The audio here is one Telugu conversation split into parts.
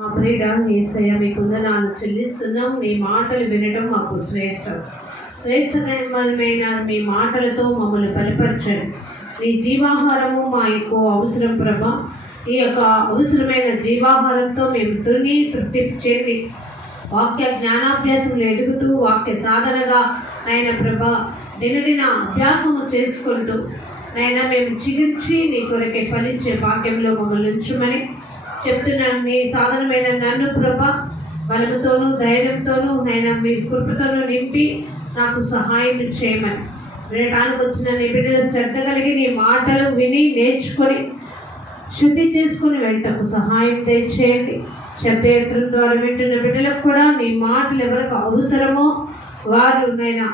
మా ప్రియుడ యేసయ్య మీకు వందనాలు చెల్లిస్తున్నాం. మీ మాటలు వినడం మాకు శ్రేష్టమైన మీ మాటలతో మమ్మల్ని బలపరచండి. మీ జీవాహారము మా ఎక్కువ అవసరం ప్రభ. ఈ యొక్క అవసరమైన జీవాహారంతో మేము తృప్తి చెంది వాక్య జ్ఞానాభ్యాసంలో ఎదుగుతూ వాక్య సాధనగా నాయన ప్రభ దినదిన అభ్యాసము చేసుకుంటూ నాయన మేము చిగిర్చి నీ కొరకే ఫలించే భాగ్యంలో మమ్మల్ని ఉంచుమని చెప్తున్నాను. నీ సాధనమైన నన్ను ప్రభ బలముతోనూ ధైర్యంతోనూ నేను మీ కృపతోనూ నింపి నాకు సహాయం చేయమని వినడానికి వచ్చిన నీ బిడ్డల శ్రద్ధ కలిగి నీ మాటలు విని నేర్చుకొని శుద్ధి చేసుకుని వెంటకు సహాయం దయచేయండి. శబ్దయంత్రం ద్వారా వింటున్న బిడ్డలకు కూడా నీ మాటలు ఎవరికి అవసరమో వారు నైనా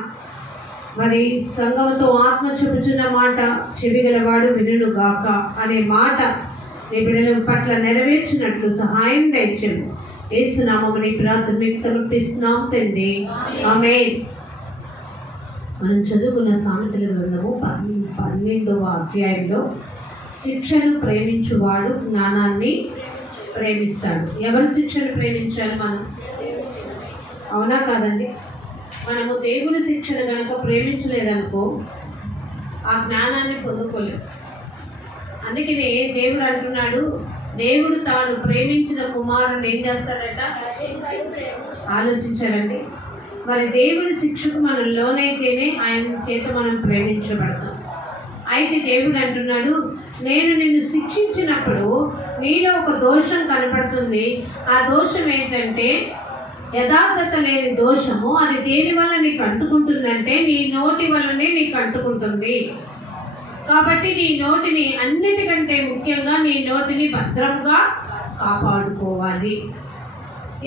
మరి సంగమతో ఆత్మ చెప్పుచున్న మాట చెవిగలవాడు వినును గాక అనే మాట నీ బిడ్డల పట్ల నెరవేర్చినట్లు సహాయం దయచేయండి. యేసు నామమున ఈ ప్రార్థన మీకు సమర్పిస్తున్నాం తండ్రి, ఆమేన్. మనం చదువుకున్న సామెతల గ్రంథము 12వ అధ్యాయంలో శిక్షను ప్రేమించువాడు జ్ఞానాన్ని ప్రేమిస్తాడు. ఎవరు శిక్షను ప్రేమించాలి? మనం. అవునా కాదండి? మనము దేవుని శిక్షణ కనుక ప్రేమించలేదనుకో ఆ జ్ఞానాన్ని పొందుకోలేము. అందుకనే దేవుడు అంటున్నాడు, దేవుడు తాను ప్రేమించిన కుమారుని ఏం చేస్తాడట? ఆలోచించాడండి. మరి దేవుని శిక్షకు మనం లోనైతేనే ఆయన చేత మనం ప్రేమించబడతాం. అయితే దేవుడు అంటున్నాడు, నేను నిన్ను శిక్షించినప్పుడు నీలో ఒక దోషం కనపడుతుంది. ఆ దోషం ఏంటంటే యథార్థత లేని దోషము. అది దేని వల్ల నీకు అంటుకుంటుందంటే నీ నోటి వల్లనే నీకు అంటుకుంటుంది. కాబట్టి నీ నోటిని అన్నిటికంటే ముఖ్యంగా నీ నోటిని భద్రంగా కాపాడుకోవాలి.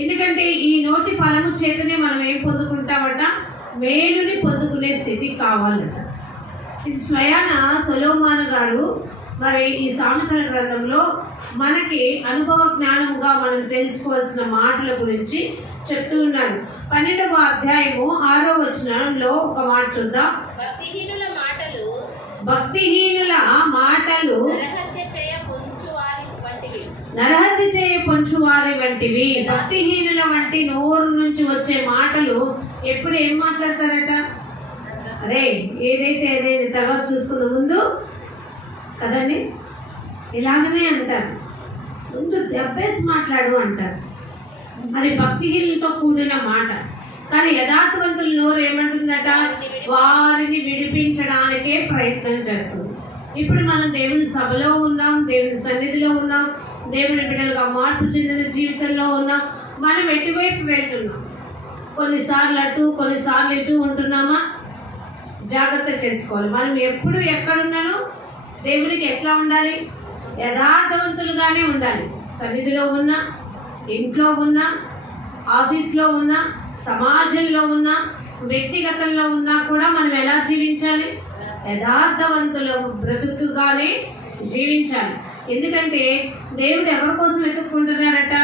ఎందుకంటే ఈ నోటి ఫలము చేతనే మనం ఏం పొందుకుంటామట? మేలుని పొందుకునే స్థితి కావాలట. ఇది స్వయాన సొలొమోను గారు మరి ఈ సామెతల గ్రంథంలో మనకి అనుభవ జ్ఞానంగా మనం తెలుసుకోవాల్సిన మాటల గురించి చెప్తూ ఉన్నాడు. 12వ అధ్యాయము 6వ వచనంలో ఒక మాట చూద్దాం. భక్తిహీనుల మాటలు నరహత్య చేయ పొంచువారి వంటివి. భక్తిహీనుల వంటి నోరు నుంచి వచ్చే మాటలు ఎప్పుడు ఏం మాట్లాడతారట? అరే ఏదైతే తర్వాత చూసుకుందాం ముందు కదండి, ఇలాగనే అంటారు. ముందు దెబ్బేసి మాట్లాడు అంటారు. అది భక్తిహీనులతో కూడిన మాట. కానీ యథార్థవంతుల నోరు ఏమంటుందట? వారిని విడిపించడానికే ప్రయత్నం చేస్తుంది. ఇప్పుడు మనం దేవుని సభలో ఉన్నాం, దేవుని సన్నిధిలో ఉన్నాం, దేవుని బిడ్డలుగా మార్పు చెందిన జీవితంలో ఉన్నాం. మనం ఎటువైపు వెళ్తున్నాం? కొన్నిసార్లు అటు కొన్నిసార్లు ఇటు ఉంటున్నామా? జాగ్రత్త చేసుకోవాలి. మనం ఎప్పుడు ఎక్కడున్నానో దేవునికి ఎట్లా ఉండాలి? యథార్థవంతులుగానే ఉండాలి. సన్నిధిలో ఉన్నా, ఇంట్లో ఉన్నా, ఆఫీస్లో ఉన్నా, సమాజంలో ఉన్నా, వ్యక్తిగతంలో ఉన్నా కూడా మనం ఎలా జీవించాలి? యథార్థవంతుల బ్రతుకుగానే జీవించాలి. ఎందుకంటే దేవుడు ఎవరి కోసం వెతుక్కుంటున్నాడట?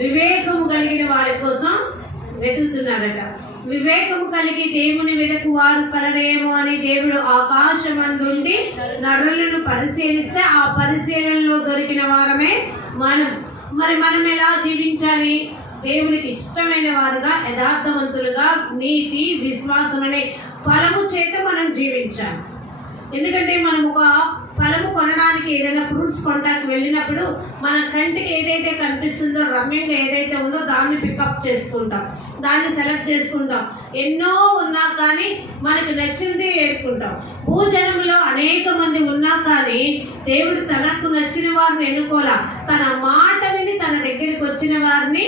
వివేకము కలిగిన వారి కోసం వెతుకుతున్నాడట. వివేకము కలిగి దేవుని వెతుకు వారు కలరేమో అని దేవుడు ఆకాశమందుండి నరులను పరిశీలిస్తే ఆ పరిశీలనలో దొరికిన వారమే మనం. మరి మనం ఎలా జీవించాలి? దేవునికి ఇష్టమైన వారుగా, యథార్థవంతులుగా, నీతి విశ్వాసం అనే ఫలము చేత మనం జీవించాలి. ఎందుకంటే మనం ఒక ఫలము కొనడానికి ఏదైనా ఫ్రూట్స్ కొనడానికి వెళ్ళినప్పుడు మన కంటికి ఏదైతే కనిపిస్తుందో, రమ్యంగా ఏదైతే ఉందో దాన్ని పికప్ చేసుకుంటాం, దాన్ని సెలెక్ట్ చేసుకుంటాం. ఎన్నో ఉన్నా కానీ మనకు నచ్చినదే ఏర్చుకుంటాం. భూజనంలో అనేక మంది ఉన్నా కానీ దేవుడు తనకు నచ్చిన వారిని ఎన్నుకోలా. తన మాట విని తన దగ్గరికి వచ్చిన వారిని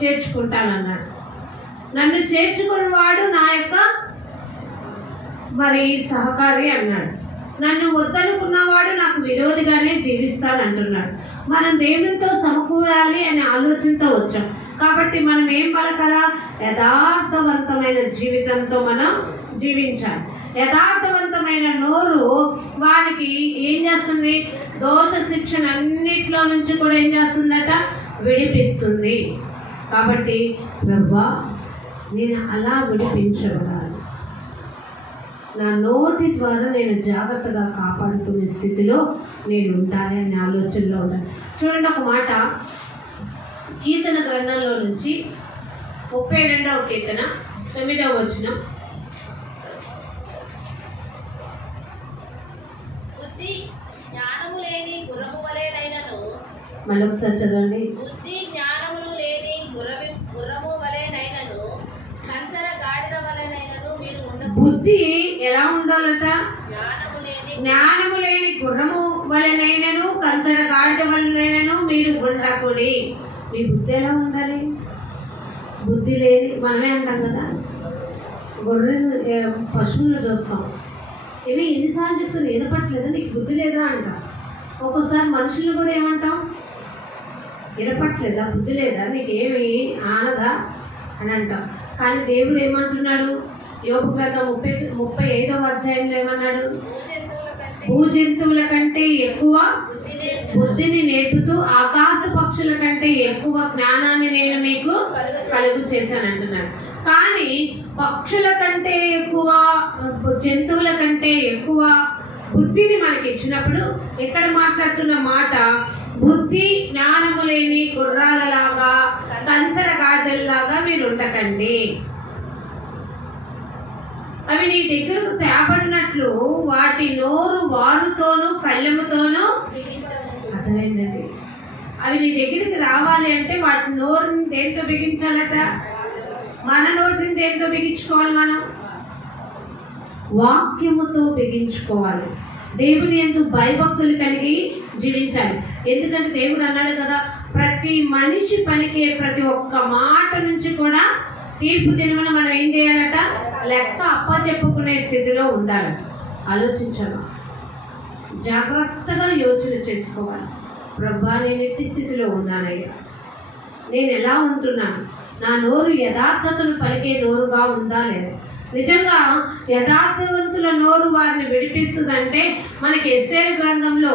చేర్చుకుంటానన్నాడు. నన్ను చేర్చుకున్నవాడు నా యొక్క మరి సహకారి అన్నాడు. నన్ను వద్దనుకున్నవాడు నాకు విరోధిగానే జీవిస్తానంటున్నాడు. మనం దేవునితో సమకూడాలి అనే ఆలోచనతో వచ్చాం. కాబట్టి మనం ఏం పలకాలా? యథార్థవంతమైన జీవితంతో మనం జీవించాలి. యథార్థవంతమైన నోరు వారికి ఏం చేస్తుంది? దోష శిక్షణ అన్నిట్లో నుంచి కూడా ఏం చేస్తుందట? విడిపిస్తుంది. కాబట్టి ప్రభువా నేను అలా విడిపించబడాలి. నా నోటి ద్వారా నేను జాగ్రత్తగా కాపాడుకునే స్థితిలో నేను ఉండాలి అనే ఆలోచనలో ఉండాలి. చూడండి, ఒక మాట కీర్తన గ్రంథంలో నుంచి 32వ కీర్తన 9వ వచనం. బుద్ధి జ్ఞానము లేని గుర్రము వలెనైనను, మరొకసారి చదవండి. బుద్ధి జ్ఞానములు లేని గుర్రము వలెనైనను, కంచర గాడిద వలెనైనను మీరు ఉండకూడదు. బుద్ధి ఎలా ఉండాలట? జ్ఞానము లేని గుర్రము వలెనైనను కంచర గాడిద వలెనైనను మీరు ఉండకూడి. మీ బుద్ధి ఎలా ఉండాలి? బుద్ధి లేని, మనమే అంటాం కదా, గొర్రెలు పశువులను చూస్తాం, ఇవి ఎన్నిసార్లు చెప్తుంది వినపట్లేదా, నీకు బుద్ధి లేదా అంట. ఒక్కోసారి మనుషులు కూడా ఏమంటాం, వినపట్లేదా, బుద్ధి లేదా, నీకు ఏమి ఆనదా అని అంటాం. కానీ దేవుడు ఏమంటున్నాడు? యోబు గ్రంథం 35వ అధ్యాయంలో ఏమన్నాడు? భూజంతువుల కంటే ఎక్కువ బుద్ధిని నేర్పుతూ ఆకాశ పక్షుల కంటే ఎక్కువ జ్ఞానాన్ని నేను మీకు కలుగు చేశానంటున్నాడు. కానీ పక్షుల కంటే ఎక్కువ, జంతువుల కంటే ఎక్కువ బుద్ధిని మనకి ఇచ్చినప్పుడు ఇక్కడ మాట్లాడుతున్న మాట, బుద్ధి జ్ఞానము లేని గుర్రాలలాగా కంచర గాడిదల్లాగా మీరు ఉండకండి. అవి నీ దగ్గరకు తేబడినట్లు వాటి నోరు వారుతోనూ కళ్ళెముతోనూ, అర్థమైందండి? అవి నీ దగ్గరికి రావాలి అంటే వాటి నోరుని దేంతో బిగించాలట? మన నోటిని దేంతో బిగించుకోవాలి? మనం వాక్యముతో బిగించుకోవాలి. దేవుని యందు భయభక్తులు కలిగి జీవించాలి. ఎందుకంటే దేవుడు అన్నాడు కదా, ప్రతి మనిషి పలికే ప్రతి ఒక్క మాట నుంచి కూడా తీర్పు దినమున మనం ఏం చేయాలట? లెక్క అప్పచెప్పుకునే స్థితిలో ఉండాలి. ఆలోచించాలి, జాగ్రత్తగా యోచన చేసుకోవాలి. ప్రభా, నేను ఎట్టి స్థితిలో ఉన్నానయ్యా, నేను ఎలా ఉంటున్నాను, నా నోరు యథార్థతను పలికే నోరుగా ఉందా లేదా? నిజంగా యథార్థవంతుల నోరు వారిని విడిపిస్తుందంటే మనకి ఎస్తేరు గ్రంథంలో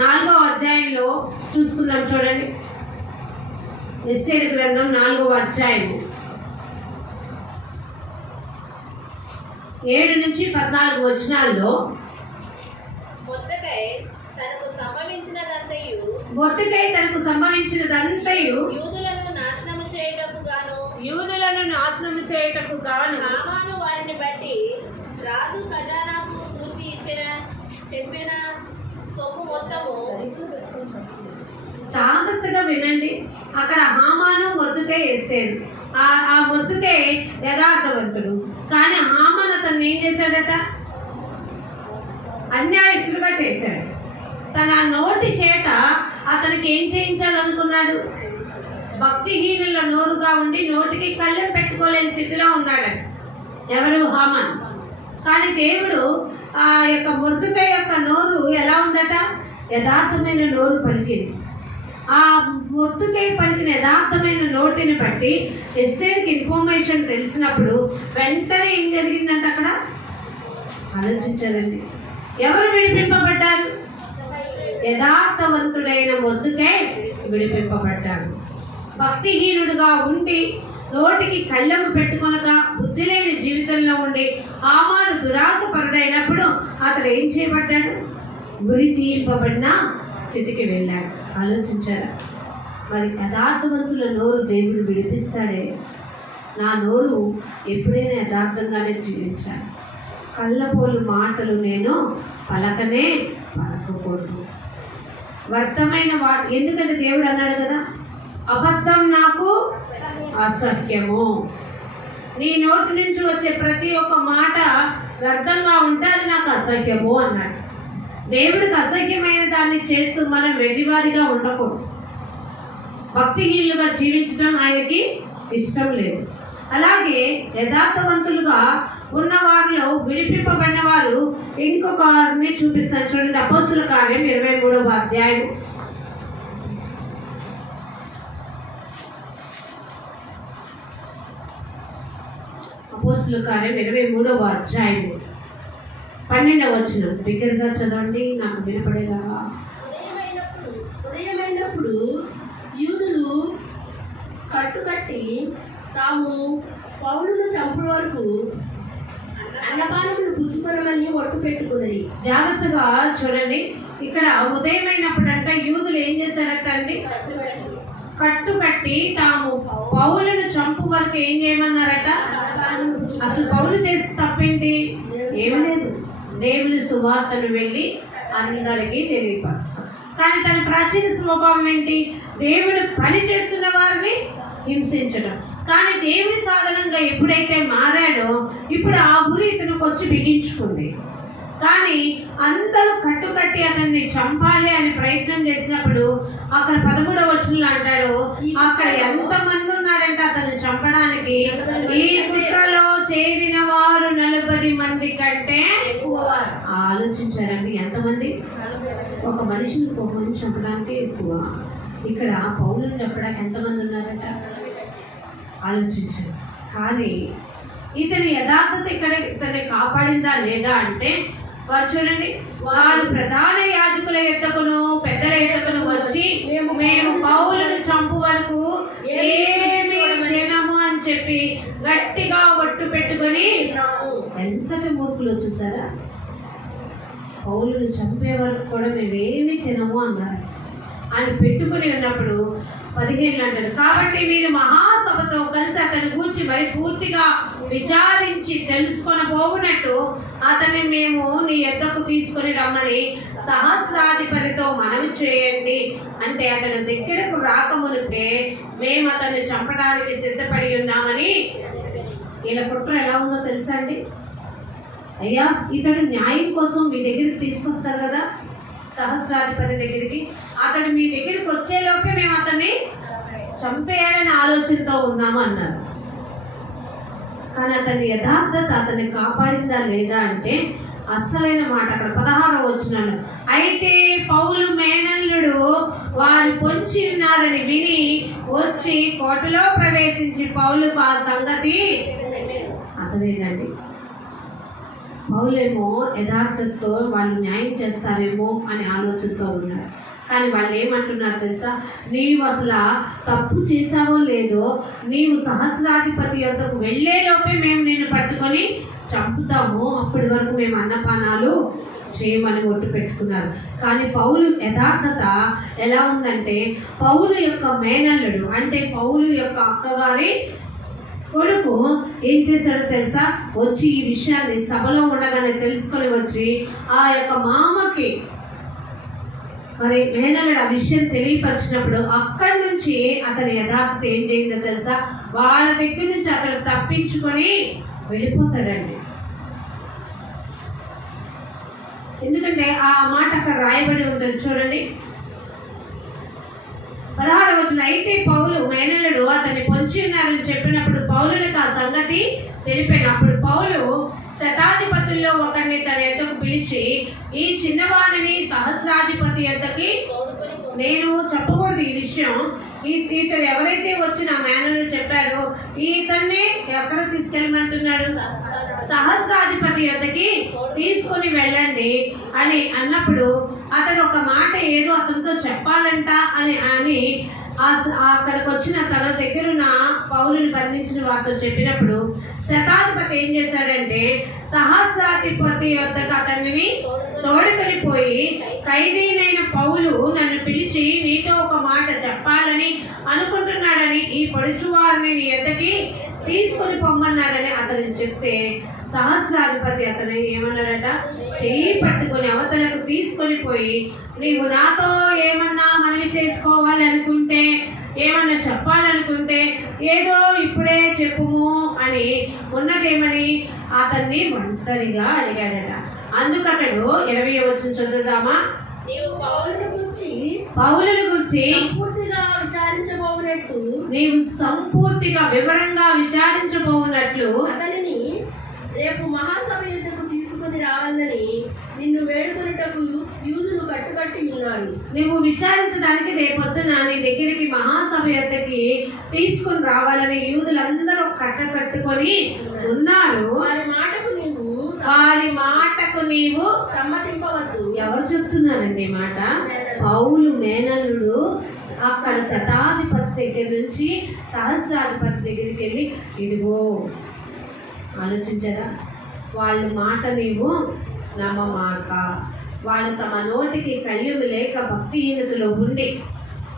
4వ అధ్యాయంలో చూసుకుందాం. చూడండి, ఎస్తేరు గ్రంథం 4వ అధ్యాయం 7 నుంచి 14 వచనాల్లో, మొర్దెకై తనకు సంభవించినదంతయు యూదులను నాశనము చేయుటకు గాను హామాను వారిని బట్టి రాజు ఖజానాకు తూచి చెప్పిన సొమ్ము మొత్తము. జాగ్రత్తగా వినండి. అక్కడ హామాను మొర్దెకై ఎస్తేరు. ఆ మొర్దెకై యథార్థవంతుడు, కానీ హామాను అతన్ని ఏం చేశాడట? అన్యాయస్తుడుగా చేశాడు. తన నోటి చేత అతనికి ఏం చేయించాలనుకున్నాడు? భక్తిహీనుల నోరుగా ఉండి నోటికి కళ్ళెం పెట్టుకోలేని స్థితిలో ఉన్నాడట. ఎవరు? హామాను. కానీ దేవుడు ఆ యొక్క మొర్దెకై యొక్క నోరు ఎలా ఉందట? యథార్థమైన నోరు పలికింది. ఆ మొర్దెకై పలికిన యథార్థమైన నోటిని బట్టి ఎస్తేరుకి ఇన్ఫర్మేషన్ తెలిసినప్పుడు వెంటనే ఏం జరిగిందంటే అక్కడ ఆలోచించారండి. ఎవరు విడిపింపబడ్డారు? యథార్థవంతుడైన మొర్దెకై విడిపింపబడ్డాడు. భక్తిహీనుడుగా ఉండి నోటికి కళ్ళెము పెట్టుకొనగా బుద్ధి లేని జీవితంలో ఉండి హామాను దురాశపరుడైనప్పుడు అతడు ఏం చేయబడ్డాడు? గురి తీయింపబడిన స్థితికి వెళ్ళాడు. ఆలోచించారా? మరి యథార్థవంతుల నోరు దేవుడు విడిపిస్తాడే. నా నోరు ఎప్పుడైనా యథార్థంగానే జీవించాలి. కళ్ళపోలు మాటలు నేను పలకకూడదు. వ్యర్థమైన ఎందుకంటే దేవుడు అన్నాడు కదా, అబద్ధం నాకు అసహ్యము. నీ నోటి నుంచి వచ్చే ప్రతి ఒక్క మాట వ్యర్థంగా ఉంటే అది నాకు అసహ్యము అన్నాడు. దేవుడికి అసహ్యమైన దాన్ని చేస్తూ మనం వెర్రివారిగా ఉండకూడదు. భక్తిహీనులుగా జీవించడం ఆయనకి ఇష్టం లేదు. అలాగే యథార్థవంతులుగా ఉన్న వారిలో విడిపింపబడిన వారు ఇంకొకరిని చూపిస్తాను. చూడండి, అపోస్తుల కార్యం 23వ అధ్యాయం. అపోస్తుల కార్యం 23వ అధ్యాయం 12వ వచనం. బిగ్గరగా చదవండి, నాకు వినపడేలాగా. ఉదయమైనప్పుడు యూదులు కట్టుకట్టి తాము పౌలును చంపుల వరకు అన్నపానములు పుచ్చుకొనమని ఒట్టు పెట్టుకున్నది. జాగ్రత్తగా చూడండి, ఇక్కడ ఉదయమైనప్పుడంట యూదులు ఏం చేశారట అండి? కట్టుకట్టి కట్టుకట్టి తాము పౌలును చంపు వరకు ఏం చేయమన్నారట? అసలు పౌలు చేసి తప్పేంటి? ఏమీ లేదు, దేవుని సువార్తను వెళ్ళి అందరికీ తెలియపరుస్తాం. కానీ తన ప్రాచీన స్వభావం ఏంటి? దేవుడు పని చేస్తున్న వారిని హింసించడం. కానీ దేవుని సాధనంగా ఎప్పుడైతే మారాడో ఇప్పుడు ఆ గురి ఇతనికి వచ్చి బిగించుకుంది. కానీ అందరూ కట్టుకట్టి అతన్ని చంపాలి అని ప్రయత్నం చేసినప్పుడు అక్కడ 13వ వచనంలో అంటాడు, అక్కడ ఎంతమంది ఉన్నారంటే అతన్ని చంపడానికి, ఈ కుట్రలో చేరిన వారు 40 మంది కంటే ఎక్కువ. ఆలోచించారండి, ఎంతమంది? ఒక మనిషిని చంపడానికి ఎక్కువ. ఇక్కడ పౌలుని చంపడానికి ఎంతమంది ఉన్నారట? ఆలోచించారు. కానీ ఇతని యథార్థత ఇక్కడ ఇతన్ని కాపాడిందా లేదా అంటే వారు చూడండి, వారు ప్రధాన యాజకుల ఎద్దకును పెద్దల ఎద్దకును వచ్చి మేము పౌలును చంపు వరకు ఏమీ తినము అని చెప్పి గట్టిగా ఒట్టు పెట్టుకొని, ఎంతటి మూర్ఖులు చూసారా? పౌలును చంపే వరకు కూడా మేమేమీ తినము అన్నారు అని పెట్టుకుని ఉన్నప్పుడు 15 అంటారు, కాబట్టి మీరు మహాసభతో కలిసి అతని గూర్చి మరి పూర్తిగా విచారించి తెలుసుకొని పోవునట్టు అతన్ని మేము నీ యొద్దకు తీసుకొని రమ్మని సహస్రాధిపతితో మనవి చేయండి. అంటే అతని దగ్గరకు రాకమునిపే మేము అతన్ని చంపడానికి సిద్ధపడి ఉన్నామని. ఇలా కుట్ర ఎలా ఉందో తెలుసా అండి? అయ్యా, ఇతడు న్యాయం కోసం మీ దగ్గరికి తీసుకొస్తారు కదా, సహస్రాధిపతి దగ్గరికి. అతడు మీ దగ్గరికి వచ్చేలోపే మేము అతన్ని చంపేయాలని ఆలోచనతో ఉన్నాము అన్నారు. కానీ అతని యథార్థత అతన్ని కాపాడిందా లేదా అంటే అస్సలైన మాట అక్కడ 16వ వచనంలో, అయితే పౌలు మేనల్లుడు వారు పొంచి ఉన్నారని విని వచ్చి కోటలో ప్రవేశించి పౌలుకు ఆ సంగతి అర్థమైందండి. పౌలేమో యథార్థతతో వాళ్ళు న్యాయం చేస్తారేమో అనే ఆలోచనతో ఉన్నారు. కానీ వాళ్ళు ఏమంటున్నారు తెలుసా? నీవు అసలు తప్పు చేసావో లేదో, నీవు సహస్రాధిపతి యొద్దకు వెళ్ళేలోపే మేము నిన్ను పట్టుకొని చంపుతాము, అప్పటి వరకు మేము అన్నపానాలు చేయమని ఒట్టు పెట్టుకున్నారు. కానీ పౌలు యథార్థత ఎలా ఉందంటే, పౌలు యొక్క మేనల్లుడు అంటే పౌలు యొక్క అక్కగారి కొడుకు ఏం చేశాడో తెలుసా? వచ్చి ఈ విషయాన్ని సభలో ఉండగానే తెలుసుకొని వచ్చి ఆ యొక్క మామకి మరి మేనల్లుడు ఆ విషయం తెలియపరిచినప్పుడు అక్కడి నుంచి అతని యథార్థత ఏం చేయిందో తెలుసా? వాళ్ళ దగ్గర నుంచి అతను తప్పించుకొని వెళ్ళిపోతాడండి. ఎందుకంటే ఆ మాట అక్కడ రాయబడి ఉంటుంది చూడండి, 16వ వచనం, అయితే పౌలు మేనల్లుడు అతన్ని పొంచి ఉన్నారని చెప్పినప్పుడు పౌలునికి ఆ సంగతి తెలిపాను. అప్పుడు పౌలు శతాధిపతుల్లో ఒకరిని తన యొద్దకు పిలిచి, ఈ చిన్నవాడిని సహస్రాధిపతి యొద్దకి, నేను చెప్పకూడదు ఈ విషయం, ఇతను ఎవరైతే వచ్చి నా మేనల్లుడు చెప్పారో ఇతన్ని ఎక్కడ తీసుకెళ్ళమంటున్నాడు? సహస్రాధిపతి యొద్దకి తీసుకొని వెళ్ళండి అని అన్నప్పుడు అతడు ఒక మాట ఏదో అతనితో చెప్పాలంట అని అక్కడికి వచ్చిన తన దగ్గరున్న పౌలుని బంధించిన వారితో చెప్పినప్పుడు శతాధిపతి ఏం చేశాడంటే సహస్రాధిపతి యొద్దకు అతన్ని తోడుకొని పోయి, ఖైదీనైన పౌలు నన్ను పిలిచి నీతో ఒక మాట చెప్పాలని అనుకుంటున్నాడని ఈ పొడుచువారిని నీ యొద్దకి తీసుకొని పొమ్మన్నాడని అతనికి చెప్తే సహస్రాధిపతి అతను ఏమన్నాడట? చెయ్యి పట్టుకొని అవతలకు తీసుకొని పోయి, నీవు నాతో ఏమన్నా మనవి చేసుకోవాలి అనుకుంటే, ఏమన్నా చెప్పాలనుకుంటే ఏదో ఇప్పుడే చెప్పుము అని ఉన్నదేమని అతన్ని ఒంటరిగా అడిగాడట. అందుకు అతడు 20వ వచనం చదువుదామా? నీవు పౌలుని గురించి సంపూర్తిగా విచారించబోవునట్లు, నీవు సంపూర్తిగా వివరంగా విచారించబోవునట్లు అతనిని రేపు మహాసభ యొద్దకు తీసుకుని రావాలని నిన్ను వేడుకొనుటకు యూదులు కట్టుకట్టి ఉన్నారు. నువ్వు విచారించడానికి రేపొద్దున నీ దగ్గరికి మహాసభ యొద్దకి తీసుకుని రావాలని యూదులందరూ కట్టుకొని ఉన్నారు. వారి మాటకు నీవు సమ్మతింపవద్దు. ఎవరు చెప్తున్నారండి మాట? పౌలు మేనల్లుడు అక్కడ శతాధిపతి దగ్గర నుంచి సహస్రాధిపతి దగ్గరికి వెళ్ళి, ఇదిగో ఆలోచించారా? వాళ్ళ మాట నీవు నమ్మమాక. వాళ్ళు తమ నోటికి కళ్యము లేక భక్తిహీనతలో ఉండి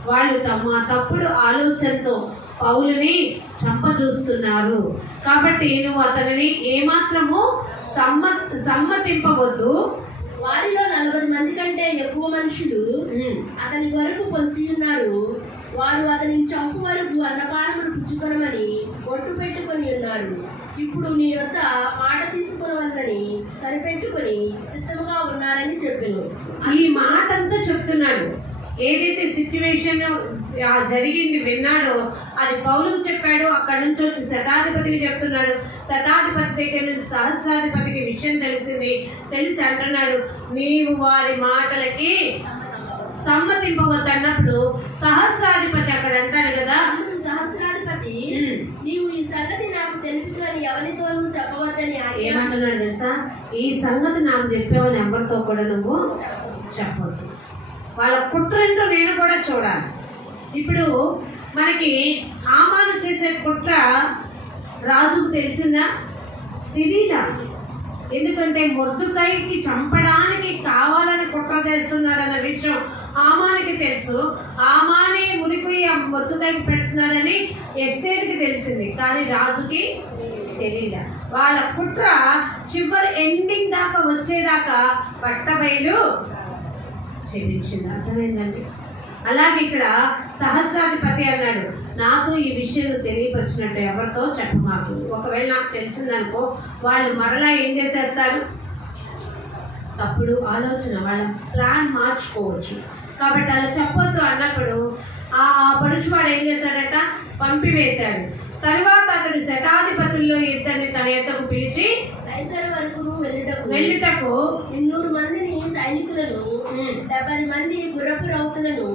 వాళ్ళు తమ తప్పుడు ఆలోచనతో పౌలుని చంపచూస్తున్నారు. కాబట్టి నువ్వు అతనిని ఏమాత్రము సమ్మతింపవద్దు. వారిలో 40 మంది కంటే ఎక్కువ మనుషులు అతని వరకు పొంచి ఉన్నారు. వారు అతనిని చంపు వరకు అన్నపానములు పుచ్చుకొనమని ఒట్టు పెట్టుకొని ఉన్నారు. ఇప్పుడు నీ యొద్ద మాట తీసుకొనవలనని కనిపెట్టుకొని సిద్ధముగా ఉన్నారని చెప్పాను. ఈ మాట అంతా చెప్తున్నాడు. ఏదైతే సిచ్యువేషన్ జరిగింది విన్నాడో అది పౌలుకు చెప్పాడు. అక్కడి నుంచి వచ్చి శతాధిపతికి చెప్తున్నాడు. శతాధిపతి దగ్గర నుంచి సహస్రాధిపతికి విషయం తెలిసి అంటున్నాడు, నీవు వారి మాటలకి సమ్మతింపవద్దు అన్నప్పుడు సహస్రాధిపతి అక్కడ అంటాడు కదా, సహస్రాధిపతి నీవు ఈ సంగతి నాకు తెలుసుకొని ఎవరితోనూ చెప్పవద్దని ఏమంటున్నాడు తెలుసా? ఈ సంగతి నాకు చెప్పావని ఎవరితో కూడా నువ్వు చెప్పవద్దు. వాళ్ళ కుట్రేంటో నేను కూడా చూడాలి. ఇప్పుడు మనకి హామాను చేసే కుట్ర రాజుకు తెలిసిందా? తెలీదా? ఎందుకంటే మొర్దుకైకి చంపడానికి కావాలని కుట్ర చేస్తున్నాడన్న విషయం హామానికి తెలుసు. హామానే ఉరికి మొర్దుకైకి పెడుతున్నాడని ఎస్తేరుకి తెలిసింది, కానీ రాజుకి తెలీదా. వాళ్ళ కుట్ర చివరి ఎండింగ్ దాకా వచ్చేదాకా పట్టబయలు చేయించింది. అర్థమైందండి? అలాగే ఇక్కడ సహస్రాధిపతి అన్నాడు, నాతో ఈ విషయం తెలియపరిచినట్టు ఎవరితో చెప్పమాకు. ఒకవేళ నాకు తెలిసిందనుకో వాళ్ళు మరలా ఏం చేసేస్తారు? తప్పుడు ఆలోచన, వాళ్ళ ప్లాన్ మార్చుకోవచ్చు. కాబట్టి అలా చెప్పొద్దు అన్నప్పుడు ఆ పడుచువాడు ఏం చేశాడట? పంపివేశాడు. తరువాత అతడు శతాధిపతుల్లో ఇద్దరిని తన యొద్దకు పిలిచి కైసరు వరకు వెళ్ళుటకు 200 మందిని సైనికులను, 70 మంది గుర్రపు రౌతులను,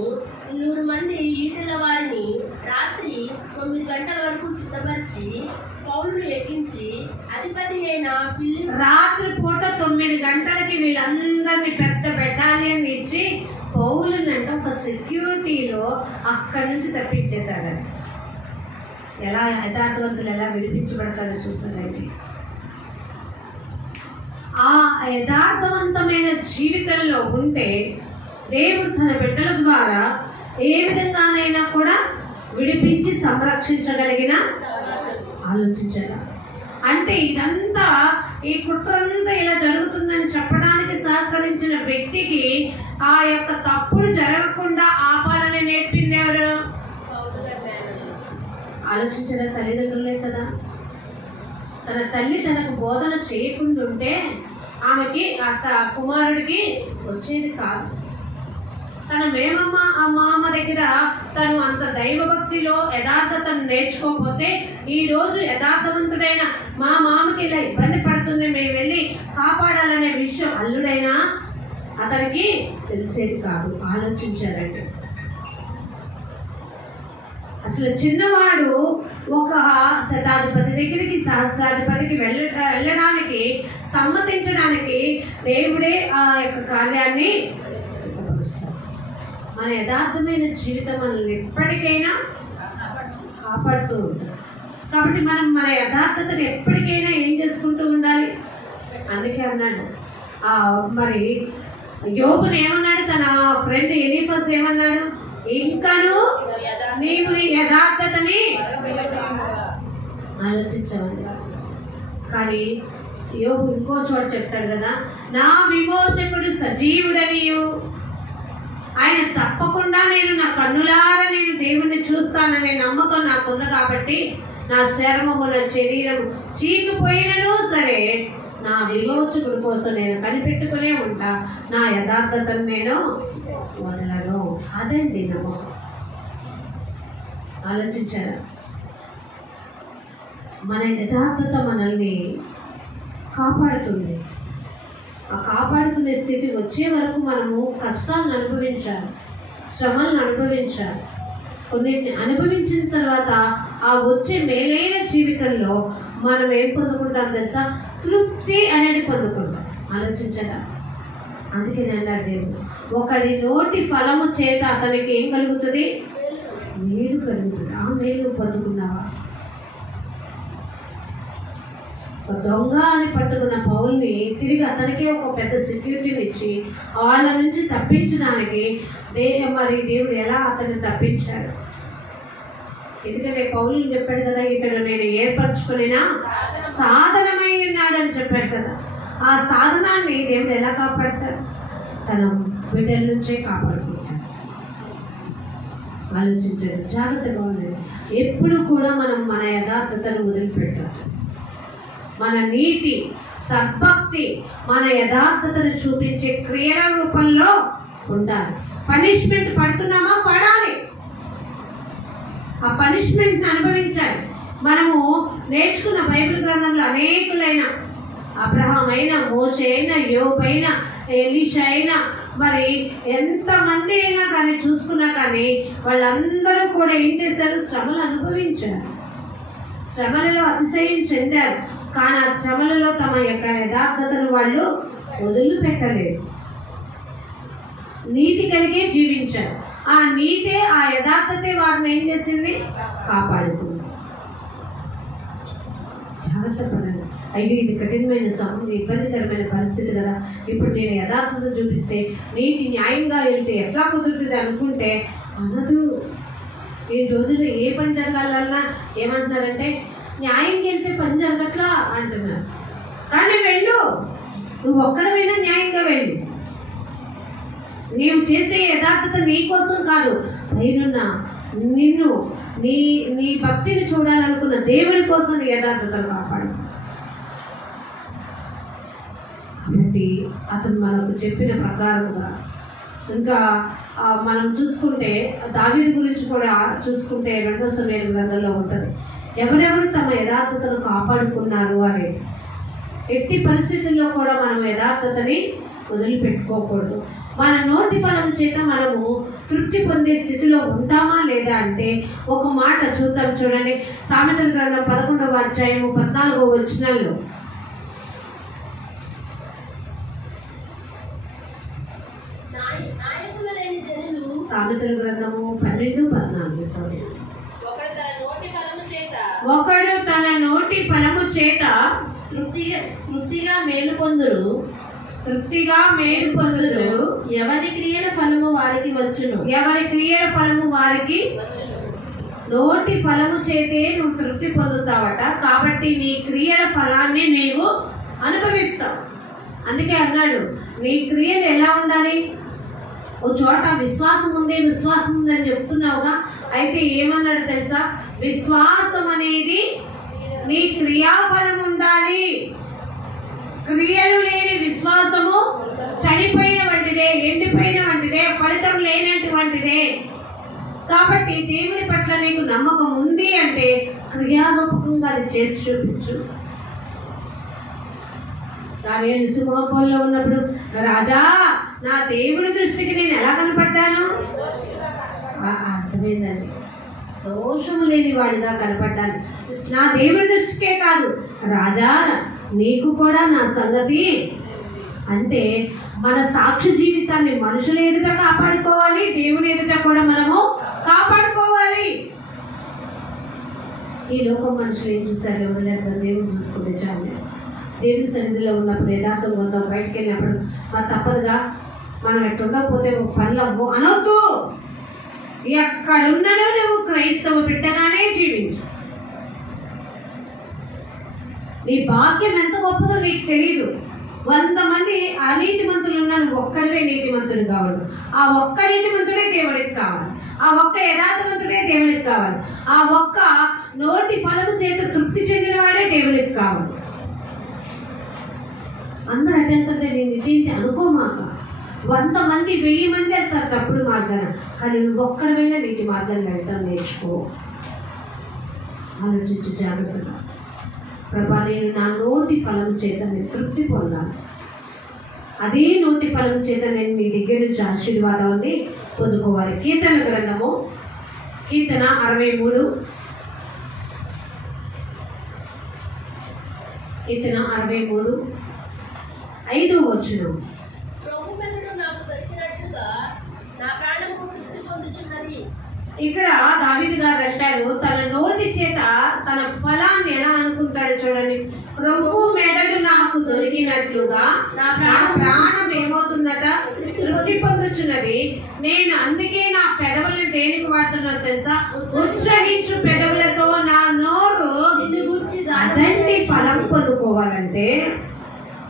200 మంది ఈటెల వారిని రాత్రి 9 గంటల వరకు సిద్ధపరిచి పౌలును ఎక్కించి అధిపతి అయిన రాత్రి పూట 9 గంటలకి వీళ్ళందరినీ పెద్ద బెటాలియన్ ఇచ్చి పౌలునంటే ఒక సెక్యూరిటీలో అక్కడి నుంచి తప్పించేశాడని. ఎలా యథార్థవంతులు ఎలా విడిపించబడతారో చూస్తారండి. ఆ యథార్థవంతమైన జీవితంలో ఉంటే దేవుడు తన బిడ్డల ద్వారా ఏ విధంగానైనా కూడా విడిపించి సంరక్షించగలిగిన ఆలోచించాలి. అంటే ఇదంతా ఈ కుట్రంతా ఇలా జరుగుతుందని చెప్పడానికి సహకరించిన వ్యక్తికి ఆ యొక్క తప్పుడు జరగకుండా ఆపాలని నేర్పింది ఎవరు? ఆలోచించిన తల్లిదండ్రులే కదా. తన తల్లి తనకు బోధన చేయకుండా ఉంటే ఆమెకి కుమారుడికి వచ్చేది కాదు. తన మేమమ్మ ఆ మామ దగ్గర తను అంత దైవభక్తిలో యథార్థతను నేర్చుకోకపోతే ఈ రోజు యథార్థవంతుడైన మా మామకి ఇలా ఇబ్బంది పడుతుంది, మేము వెళ్ళి కాపాడాలనే విషయం అల్లుడైనా అతనికి తెలిసేది కాదు. ఆలోచించారంటే అసలు చిన్నవాడు ఒక శతాధిపతి దగ్గరికి సహస్రాధిపతికి వెళ్ళడానికి సమ్మతించడానికి దేవుడే ఆ యొక్క కార్యాన్ని సిద్ధపరుస్తాడు. మన యథార్థమైన జీవితం మనల్ని ఎప్పటికైనా కాపాడుతూ ఉంటుంది. కాబట్టి మనం మన యథార్థతను ఎప్పటికైనా ఏం చేసుకుంటూ ఉండాలి. అందుకే అన్నాడు మరి యోబును ఏమన్నాడు? తన ఫ్రెండ్ ఎలీఫస్ ఏమన్నాడు? ఇంకను నీవు నీ యథార్థతని ఆలోచించవండి. కానీ యోబు ఇంకో చోట చెప్తాడు కదా, నా విమోచకుడు సజీవుడనియు ఆయన తప్పకుండా నేను నా కన్నులారా నేను దేవుణ్ణి చూస్తాననే నమ్మకం నాకుంది. కాబట్టి నా చర్మము నా శరీరం చీకిపోయినను సరే నా విమోచకుడి కోసం నేను కనిపెట్టుకునే ఉంటా, నా యథార్థతను నేను వదలను. అదండి నమ్మకం. ఆలోచించారా? మన యథార్థత మనల్ని కాపాడుతుంది. ఆ కాపాడుకునే స్థితి వచ్చే వరకు మనము కష్టాలను అనుభవించాలి, శ్రమలను అనుభవించాలి. కొన్నిటిని అనుభవించిన తర్వాత ఆ వచ్చే మేలైన జీవితంలో మనం ఏం పొందుకుంటాం తెలుసా? తృప్తి అనేది పొందుకుంటాం. ఆలోచించారా? అందుకే అన్నారు దేవుడు, ఒకడి నోటి ఫలము చేత అతనికి ఏం కలుగుతుంది? మేలు కలుగుతుంది. ఆ మేలు పొందుకున్నావా? ఒక దొంగ అని పట్టుకున్న పౌల్ని తిరిగి అతనికి ఒక పెద్ద సెక్యూరిటీని ఇచ్చి వాళ్ళ నుంచి తప్పించడానికి మరి దేవుడు ఎలా అతన్ని తప్పించాడు? ఎందుకంటే పౌలు చెప్పాడు కదా, ఇతడు నేను ఏర్పరచుకునేనా సాధనమై ఉన్నాడని చెప్పాడు కదా. ఆ సాధనాన్ని దేవుడు ఎలా కాపాడతాడు? తన బిడ్డల నుంచే కాపాడుకుంటాడు. ఆలోచించండి, జాగ్రత్తగా ఉండండి. ఎప్పుడు కూడా మనం మన యథార్థతను వదిలిపెట్టాలి. మన నీతి, సద్భక్తి, మన యథార్థతను చూపించే క్రియల రూపంలో ఉండాలి. పనిష్మెంట్ పడుతున్నామా? పడాలి. ఆ పనిష్మెంట్ని అనుభవించాలి. మనము నేర్చుకున్న బైబిల్ గ్రంథంలో అనేకులైన అబ్రహాం అయినా, మోషే అయినా, యోబు అయినా, ఎలీషా అయినా, మరి ఎంతమంది అయినా కానీ చూసుకున్నా కానీ వాళ్ళందరూ కూడా ఏం చేశారు? శ్రమలు అనుభవించారు, శ్రమలలో అతిశయం చెందారు. కానీ ఆ శ్రమలలో తమ యొక్క యథార్థతను వాళ్ళు వదిలిపెట్టలేదు. నీతి కలిగే జీవించారు. ఆ నీతే, ఆ యథార్థతే వారిని ఏం చేసింది? కాపాడుకుంది. జాగ్రత్త పడండి. అయ్యో ఇది కఠినమైన ఇబ్బందికరమైన పరిస్థితి కదా, ఇప్పుడు నేను యథార్థత చూపిస్తే నీతి న్యాయంగా వెళ్తే ఎట్లా కుదురుతుంది అనుకుంటే అనదు. ఈ రోజుల్లో ఏ పని జరగాలన్నా ఏమంటున్నారంటే న్యాయంగా వెళ్తే పని జరగట్లా అంటున్నారు. కానీ వెళ్ళు, నువ్వు ఒక్కడమైనా న్యాయంగా వెళ్ళు. నీవు చేసే యథార్థత నీ కోసం కాదు, పైనున్న నిన్ను నీ భక్తిని చూడాలనుకున్న దేవుని కోసం నీ యథార్థతను కాపాడు. కాబట్టి అతను మనకు చెప్పిన ప్రకారంగా ఇంకా మనం చూసుకుంటే దావీదు గురించి కూడా చూసుకుంటే 2 సమూయేలు గ్రంథంలో ఉంటుంది. ఎవరెవరు తమ యథార్థతను కాపాడుకున్నారు అనేది. ఎట్టి పరిస్థితుల్లో కూడా మనం యథార్థతని వదిలిపెట్టుకోకూడదు. మన నోటి ఫలం చేత మనము తృప్తి పొందే స్థితిలో ఉంటామా లేదా అంటే ఒక మాట చూద్దాం. చూడండి, సామెతల గ్రంథం 11వ అధ్యాయము 14వ వచనంలో సామెతల గ్రంథము 12:14 ఒకడు తన నోటి ఫలము చేత తృప్తిగా మేలు పొందురు. ఎవరి క్రియల ఫలము వారికి వచ్చును. నోటి ఫలము చేతే నువ్వు తృప్తి పొందుతావట. కాబట్టి నీ క్రియల ఫలాన్ని నీవు అనుభవిస్తావు. అందుకే అన్నాడు, నీ క్రియలు ఎలా ఉండాలి? ఓ చోట విశ్వాసం ఉంది అని చెప్తున్నావుగా, అయితే ఏమన్నాడు తెలుసా? విశ్వాసం అనేది నీ క్రియాఫలం ఉండాలి. క్రియలు లేని విశ్వాసము చనిపోయిన వంటిదే, ఎండిపోయిన వంటిదే, ఫలితం లేనటువంటిదే. కాబట్టి దేవుని పట్ల నీకు నమ్మకం ఉంది అంటే క్రియారూపకంగా అది చేసి చూపించు. దానియేలు సింహపురంలో ఉన్నప్పుడు, రాజా నా దేవుడి దృష్టికి నేను ఎలా కనపడ్డాను? అర్థమైందండి, దోషము లేని వాడిగా కనపడ్డాను. నా దేవుడి దృష్టికే కాదు, రాజా నీకు కూడా నా సంగతి. అంటే మన సాక్షి జీవితాన్ని మనుషుల ఎదుట కాపాడుకోవాలి, దేవుని ఎదుట కూడా మనము కాపాడుకోవాలి. ఈ లోకం మనుషులు ఏం చూసారు? వదిలేద్దాం, దేవుడు చూసుకుంటే చాలు. దేవుని సన్నిధిలో ఉన్నప్పుడు యథార్థంగా ఉందాం. బయటకు వెళ్ళినప్పుడు మరి తప్పదుగా, మనం ఎట్టుండకపోతే ఒక పనులు అవ్వు అనొద్దు. ఎక్కడున్నానో నువ్వు క్రైస్తవ బిడ్డగానే జీవించు. నీ భాగ్యం ఎంత గొప్పదో నీకు తెలియదు. 100 మంది అనీతిమంతులు ఉన్నా, నువ్వు ఒక్కడివే నీతిమంతుడు కావాలి. ఆ ఒక్క నీతిమంతుడే దేవుడికి కావాలి. ఆ ఒక్క యథార్థవంతుడే దేవుడికి కావాలి. ఆ ఒక్క నోటి ఫలము చేత తృప్తి చెందిన వాడే దేవుడికి కావాలి. అందరూ అటెళ్తుంటే నేను ఇదేంటి అనుకోమాక. 100 మంది 1000 మంది వెళ్తారు తప్పుడు మార్గాన, కానీ నువ్వు ఒక్కడమైనా నీతి మార్గాన్ని వెళ్తాను నేర్చుకో. ఆలోచించు జాగ్రత్తగా. ప్రభా, నేను నా నోటి ఫలం చేత నేను తృప్తి పొందాను. అదే నోటి ఫలం చేత నేను నీ దగ్గర నుంచి ఆశీర్వాదాన్ని పొందుకోవాలి. కీర్తన గ్రంథము కీర్తన 63 5వ వచనం. ఇక్కడ దావీదు గారు అంటారు, తన నోటి చేత తన ఫలాన్ని ఎలా అనుకుంటాడు చూడండి. రొమ్ము మెడలు నాకు దొరికినట్లుగా నా ప్రాణం ఏమవుతుందట, తృప్తి పొందుచున్నది. నేను అందుకే నా పెదవులను దేనికి వాడుతున్నాను తెలుసా? ఉత్సహించు పెదవులతో నా నోరు అదండి ఫలం పొందుకోవాలంటే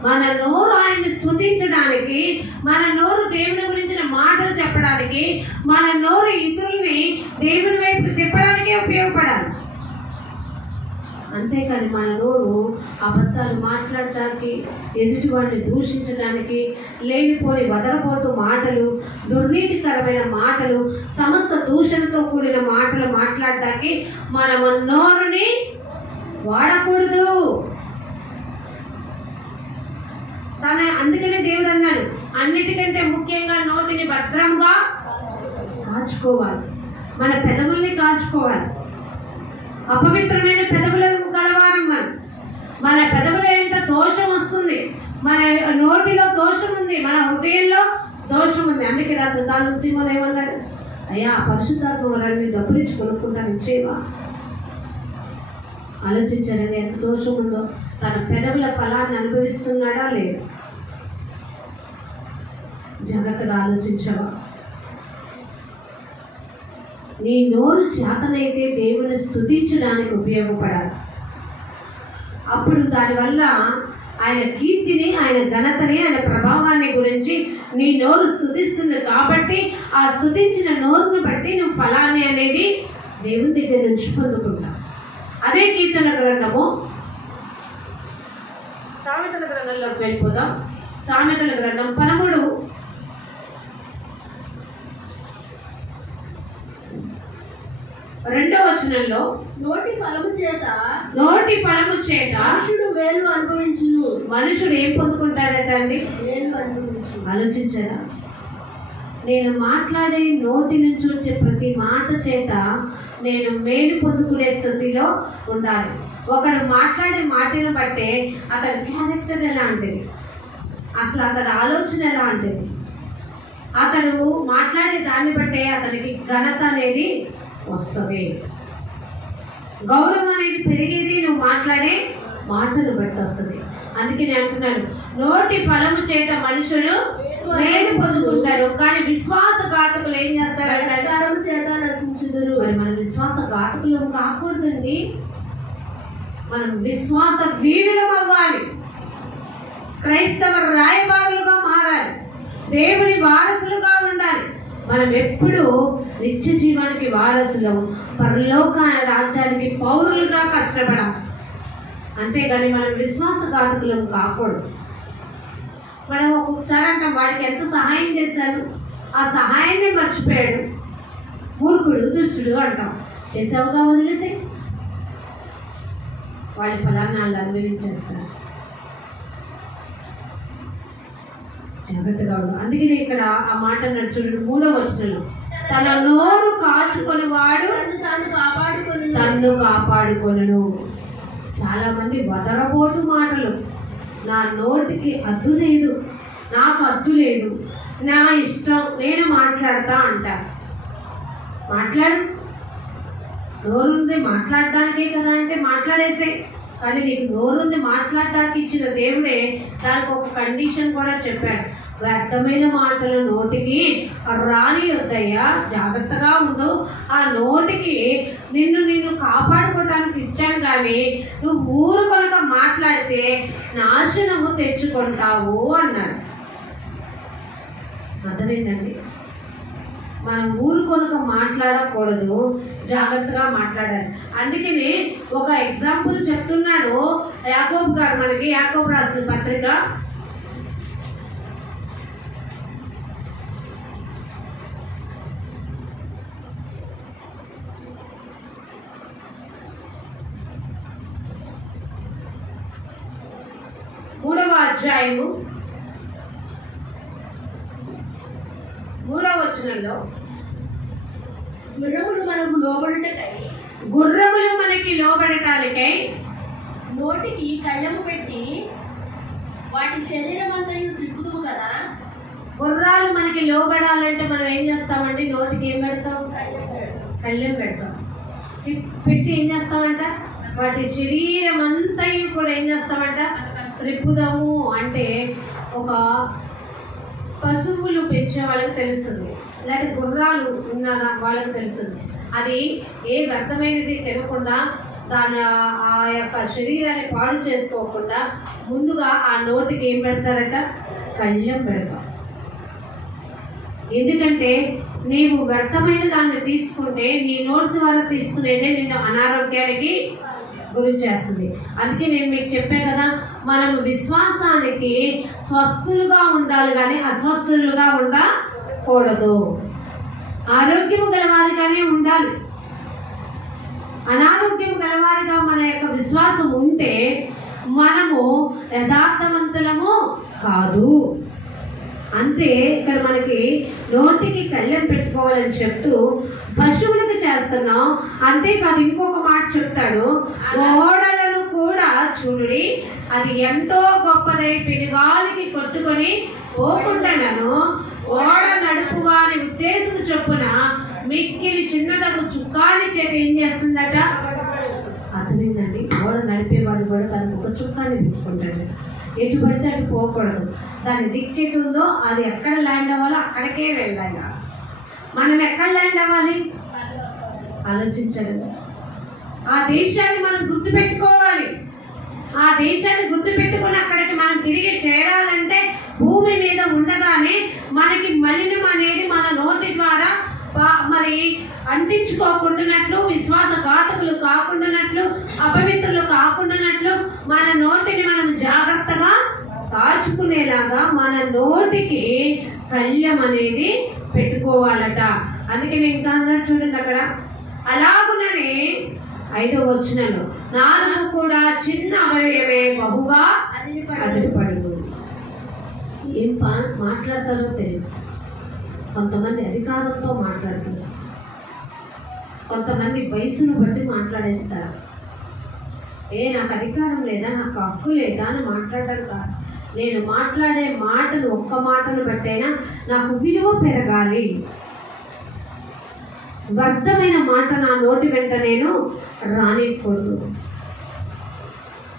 మన నోరు ఆయన్ని స్తుతించడానికి, మన నోరు దేవుని గురించిన మాటలు చెప్పడానికి, మన నోరు ఇతరుల్ని దేవుని వైపు తిప్పడానికే ఉపయోగపడాలి. అంతేకాని మన నోరు అబద్ధాలు మాట్లాడటానికి, ఎదుటివాడిని దూషించడానికి, లేనిపోని వదరపోటు మాటలు, దుర్నీతికరమైన మాటలు, సమస్త దూషణతో కూడిన మాటలు మాట్లాడటానికి మనం నోరుని వాడకూడదు. అందుకనే దేవుడు అన్నాడు, అన్నిటికంటే ముఖ్యంగా నోటిని భద్రముగా కాచుకోవాలి. మన పెదవుల్ని కాచుకోవాలి. అపవిత్రమైన పెదవులను గలవారం మన పెదవుల ఎంత దోషం వస్తుంది, మన నోటిలో దోషం ఉంది, మన హృదయంలో దోషం ఉంది. అందుకే రాత్రి సీమన్ ఏమన్నాడు, అయ్యా పరిశుద్ధాత్మ వరాన్ని డబ్బులు ఇచ్చి కొనుక్కుంటాను ఇచ్చేవా? ఆలోచించారండి ఎంత దోషం ఉందో. తన పెదవుల ఫలాన్ని అనుభవిస్తున్నాడా లేదా? జాగ్రత్తగా ఆలోచించవా? నీ నోరు చేతనైతే దేవుని స్తుతించడానికి ఉపయోగపడాలి. అప్పుడు దానివల్ల ఆయన కీర్తిని, ఆయన ఘనతని, ఆయన ప్రభావాన్ని గురించి నీ నోరు స్తుతిస్తుంది కాబట్టి ఆ స్తుతించిన నోరును బట్టి నువ్వు ఫలాన్ని అనేది దేవుని దగ్గర నుంచి పొందుకుంటావు. అదే కీర్తన గ్రంథము, సామెతల గ్రంథంలోకి వెళ్ళిపోదాం. సామెతల గ్రంథం 13:2 వచనంలో, నోటి ఫలము చేత మనుషుడు వేలు అనుభవించును. మనుషుడు ఏం పొందుకుంటాడట అండి? వేలు అనుభవించు. ఆలోచించారా? నేను మాట్లాడే నోటి నుంచి వచ్చే ప్రతి మాట చేత నేను మేలు పొందుకునే స్థితిలో ఉండాలి. ఒకడు మాట్లాడే మాటను బట్టే అతడి క్యారెక్టర్ ఎలాంటిది, అసలు అతని ఆలోచన ఎలాంటిది, అతడు మాట్లాడే దాన్ని బట్టే అతనికి ఘనత అనేది వస్తుంది. గౌరవం అనేది పెరిగేది నువ్వు మాట్లాడే మాటను బట్టి వస్తుంది. అందుకే నేను అంటున్నాను, నోటి ఫలము చేత మనుషుడు మేలు పొందుకుంటాడు, కానీ విశ్వాసఘాతకులు ఏం చేస్తారంటే చేత నశించుదురు. మరి మనం విశ్వాసఘాతకులు కాకూడదండి, మనం విశ్వాస వీరులం అవ్వాలి, క్రైస్తవ రాయబారులుగా మారాలి, దేవుని వారసులుగా ఉండాలి. మనం ఎప్పుడు నిత్య జీవానికి వారసులం, పరలోక రాజ్యానికి పౌరులుగా కష్టపడాలి. అంతేగాని మనం విశ్వాసఘాతకులం కాకూడదు. మనం ఒక్కొక్కసారి అంటాం, వాడికి ఎంత సహాయం చేశాను, ఆ సహాయాన్ని మర్చిపోయాడు, మూర్ఖుడు, దుష్టుడు అంటాం. చేసావుగా వదిలేసి వాళ్ళ ఫలాన్ని వాళ్ళు అనుభవించేస్తారు. జాగ్రత్తగా ఉండు. అందుకనే ఇక్కడ ఆ మాట అన్నాడు చూడండి, 3వ వచనంలో, తన నోరు కాచుకొని వాడు తన్ను కాపాడుకొనును. చాలా మంది వదరబోటు మాటలు, నా నోటికి అద్దు లేదు, నాకు అద్దు లేదు, నా ఇష్టం, నేను మాట్లాడతా అంటారు. మాట్లాడు, నోరుంది మాట్లాడడానికే కదా అంటే మాట్లాడేసే. కానీ నీకు నోరుంది మాట్లాడటానికి ఇచ్చిన దేవుడే దానికి ఒక కండిషన్ కూడా చెప్పాడు, వ్యర్థమైన మాటలు నోటికి రాని వద్దయ్యా, జాగ్రత్తగా ఉండు. ఆ నోటికి నిన్ను కాపాడుకోవటానికి ఇచ్చాను, కానీ నువ్వు ఊరు కనుక మాట్లాడితే నాశనము తెచ్చుకుంటావు అన్నాడు. అర్థమైందండి? మనం ఊరు కొనుక మాట్లాడకూడదు, జాగ్రత్తగా మాట్లాడాలి. అందుకని ఒక ఎగ్జాంపుల్ చెప్తున్నాడు యాకోబు గారు మనకి, యాకోబు రాసిన పత్రిక 3వ అధ్యాయము 3వ వచనంలో, గుర్రములు మనకి లోబడటానికై నోటికి కళ్ళము పెట్టి వాటి శరీరం అంతయు త్రిప్పుదుము కదా. గుర్రాలు మనకి లోబడాలంటే మనం ఏం చేస్తామండి? నోటికి ఏం పెడతాం? కళ్ళెం పెడతాం. పెట్టి ఏం చేస్తామంట? వాటి శరీరం అంతయు కూడా ఏం చేస్తామంట, త్రిప్పుదాము. అంటే ఒక పశువులు పెంచే వాళ్ళకి తెలుస్తుంది, లేదా గుర్రాలు ఉన్న వాళ్ళకి తెలుస్తుంది. అది ఏ వ్యర్థమైనది తినకుండా దాని ఆ యొక్క శరీరాన్ని పాడు చేసుకోకుండా ముందుగా ఆ నోటికి ఏం పెడతారట, కళ్ళెం పెడతాం. ఎందుకంటే నీవు వ్యర్థమైన దాన్ని తీసుకుంటే నీ నోటి ద్వారా తీసుకునేదే నిన్ను అనారోగ్యానికి గురి చేస్తుంది. అందుకే నేను మీకు చెప్పాను కదా, మనం విశ్వాసానికి స్వస్థులుగా ఉండాలి కానీ అస్వస్థులుగా ఉండకూడదు. ఆరోగ్యము గలవారిగానే ఉండాలి. అనారోగ్యం గలవారిగా మన యొక్క విశ్వాసం ఉంటే మనము యథార్థవంతులము కాదు. అంతే. ఇక్కడ మనకి నోటికి కళ్ళెం పెట్టుకోవాలని చెప్తూ పశువులకు చేస్తున్నాం. అంతేకాదు ఇంకొక మాట చెప్తాడు, ఓడలను కూడా చూడుడి, అది ఎంతో గొప్పదై పెనుగాలికి కొట్టుకొని పోకుండాను ఓడ నడుపు వారి ఉద్దేశం చొప్పున మిక్కిలి చిన్నదకు చుక్కాని చేతి ఏం చేస్తుందట. అర్థమైందండి? ఓడ నడిపేవాడు కూడా తనకు ఒక చుక్కాని పెట్టుకుంటాడు. ఎటు పడితే అటు పోకూడదు. దాని దిక్కెటుందో అది ఎక్కడ ల్యాండ్ అవ్వాలో అక్కడికే వెళ్ళాలి. మనం ఎక్కడ ల్యాండ్ అవ్వాలి ఆలోచించడం. ఆ దేశాన్ని మనం గుర్తుపెట్టుకోవాలి. ఆ దేశాన్ని గుర్తుపెట్టుకుని అక్కడికి మనం తిరిగి చేరాలంటే భూమి మీద ఉండగానే మనకి మలినం అనేది మన నోటి ద్వారా మరి అంటించుకోకుండానట్లు, విశ్వాసఘాతకులు కాకుండానట్లు, అపవిత్రులు కాకుండానట్లు మన నోటిని మనం జాగ్రత్తగా కాచుకునేలాగా మన నోటికి కళ్ళెం అనేది పెట్టుకోవాలట. అందుకే నేను ఇంకా అన్నాడు చూడండి అక్కడ, అలాగుననే 5వ వచనంలో నాలుగు కూడా చిన్న అవయవమే బహుగా అదిరిపడును. ఏం మాట్లాడతారో తెలియదు. కొంతమంది అధికారంతో మాట్లాడుతారు, కొంతమంది వయసును బట్టి మాట్లాడేస్తారు. నాకు అధికారం లేదా, నాకు హక్కు లేదా అని మాట్లాడడం కాదు. నేను మాట్లాడే మాటలు ఒక్క మాటను బట్టైనా నాకు విలువ పెరగాలి. వ్యర్థమైన మాట నా నోటి వెంట నేను రానికూడదు.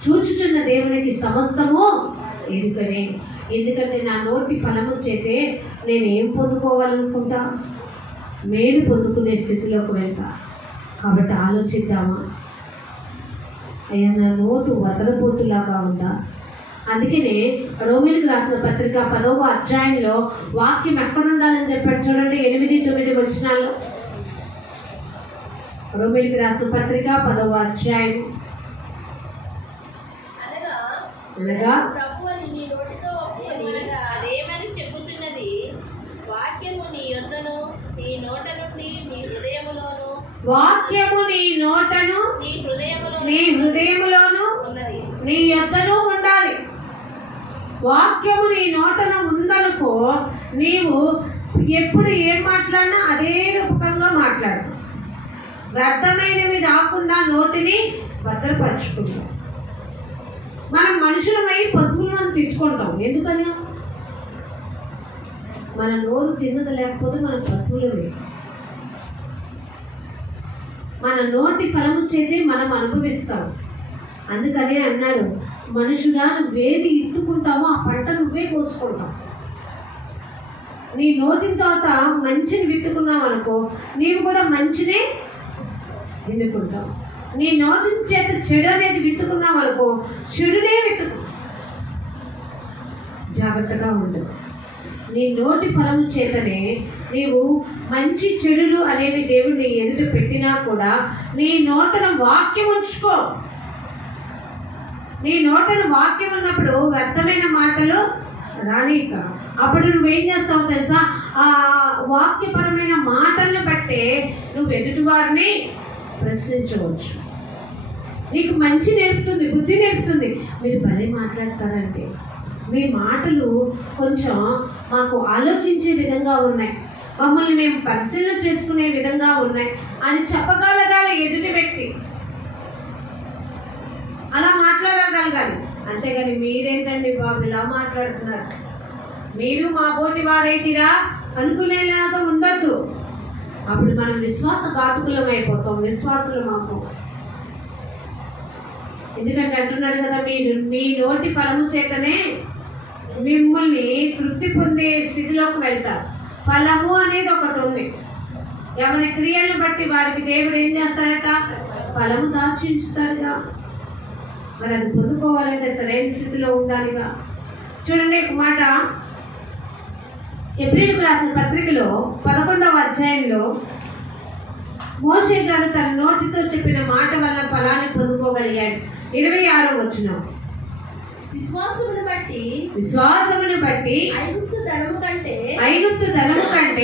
చూచుచున్న దేవునికి సమస్తము ఎరుకనే. ఎందుకంటే నా నోటి ఫలము చేతే నేను ఏం పొందుకోవాలనుకుంటా, మేలు పొందుకునే స్థితిలోకి వెళ్తా. కాబట్టి ఆలోచిద్దామా, అయ్యా నా నోటు వదలబోతులాగా ఉందా? అందుకనే రోమిలకు రాసిన పత్రిక 10వ అధ్యాయంలో వాక్యం ఎక్కడ ఉండాలని చెప్పాడు చూడండి, 8-9 వచనాల్లో. రోమిలకు రాసిన పత్రిక 10వ అధ్యాయం అనగా అదేమని చెప్పుచున్నది, వాక్యము నీ యొద్దను నీ నోట నుండి నీ హృదయములోను, వాక్యము నీ నోటను నీ హృదయములోను నీ యొద్దను ఉండాలి. వాక్యము నీ నోటను ఉందనుకో, నీవు ఎప్పుడు ఏం మాట్లాడినా అదే రూపకంగా మాట్లాడు. వ్యర్థమైనవి రాకుండా నోటిని భద్రపరుచుకుంటాం. మనం మనుషులమై పశువులను తిట్టుకుంటాం. ఎందుకని? మన నోరు తిన్నది లేకపోతే మనం పశువులమే. మన నోటి ఫలము చేతే మనం అనుభవిస్తాం. అందుకనే అన్నాడు, మనుషుడా నువ్వేది ఇత్తుకుంటావో ఆ పంట నువ్వే కోసుకుంటావు. నీ నోటి తోట మంచిని విత్తుకున్నావు అనుకో, నీవు కూడా మంచినే ఎన్నుకుంటావు. నీ నోటి చేత చెడు అనేది విత్తుకున్నావు అనుకో, చెడునే విత్తుకు. జాగ్రత్తగా ఉండు. నీ నోటి ఫలము చేతనే నీవు మంచి చెడులు అనేవి దేవుడు నీ ఎదుట పెట్టినా కూడా నీ నోటన వాక్యం ఉంచుకో. నీ నోటన వాక్యం ఉన్నప్పుడు వ్యర్థమైన మాటలు రానిక. అప్పుడు నువ్వేం చేస్తావు తెలుసా? ఆ వాక్యపరమైన మాటలను బట్టే నువ్వు ఎదుటి వారిని ప్రశ్నించవచ్చు. నీకు మంచి నేర్పుతుంది, బుద్ధి నేర్పుతుంది. మీరు భలే మాట్లాడతారంటే, మీ మాటలు కొంచెం మాకు ఆలోచించే విధంగా ఉన్నాయి, మమ్మల్ని మేము పరిశీలన చేసుకునే విధంగా ఉన్నాయి అని చెప్పగలగాలి ఎదుటి వ్యక్తి. అలా మాట్లాడగలగాలి. అంతేగాని మీరేంటండి బాబు ఇలా మాట్లాడుతున్నారు, మీరు మా బోటి వారైతీరా అనుకునేలాగా ఉండొద్దు. అప్పుడు మనం విశ్వాసఘాతుకులం అయిపోతాం, విశ్వాసులం అవుతాం. ఎందుకంటే అంటున్నాడు కదా, మీరు మీ నోటి ఫలము చేతనే మిమ్మల్ని తృప్తి పొందే స్థితిలోకి వెళ్తారు. ఫలము అనేది ఒకటి ఉంది. ఎవరి క్రియలను బట్టి వారికి దేవుడు ఏం చేస్తాడట? ఫలము దాచించుతాడుగా. మరి అది పొందుకోవాలంటే సరైన స్థితిలో ఉండాలిగా. చూడండి ఒక మాట, ఎబ్రీయులకు రాసిన పత్రికలో 11వ అధ్యాయంలో మోషే గారు తన నోటితో చెప్పిన మాట వల్ల ఫలాన్ని పొందుకోగలిగాడు. 26వ వచనం, విశ్వాసమును బట్టి ఐగుప్తు ధనము కంటే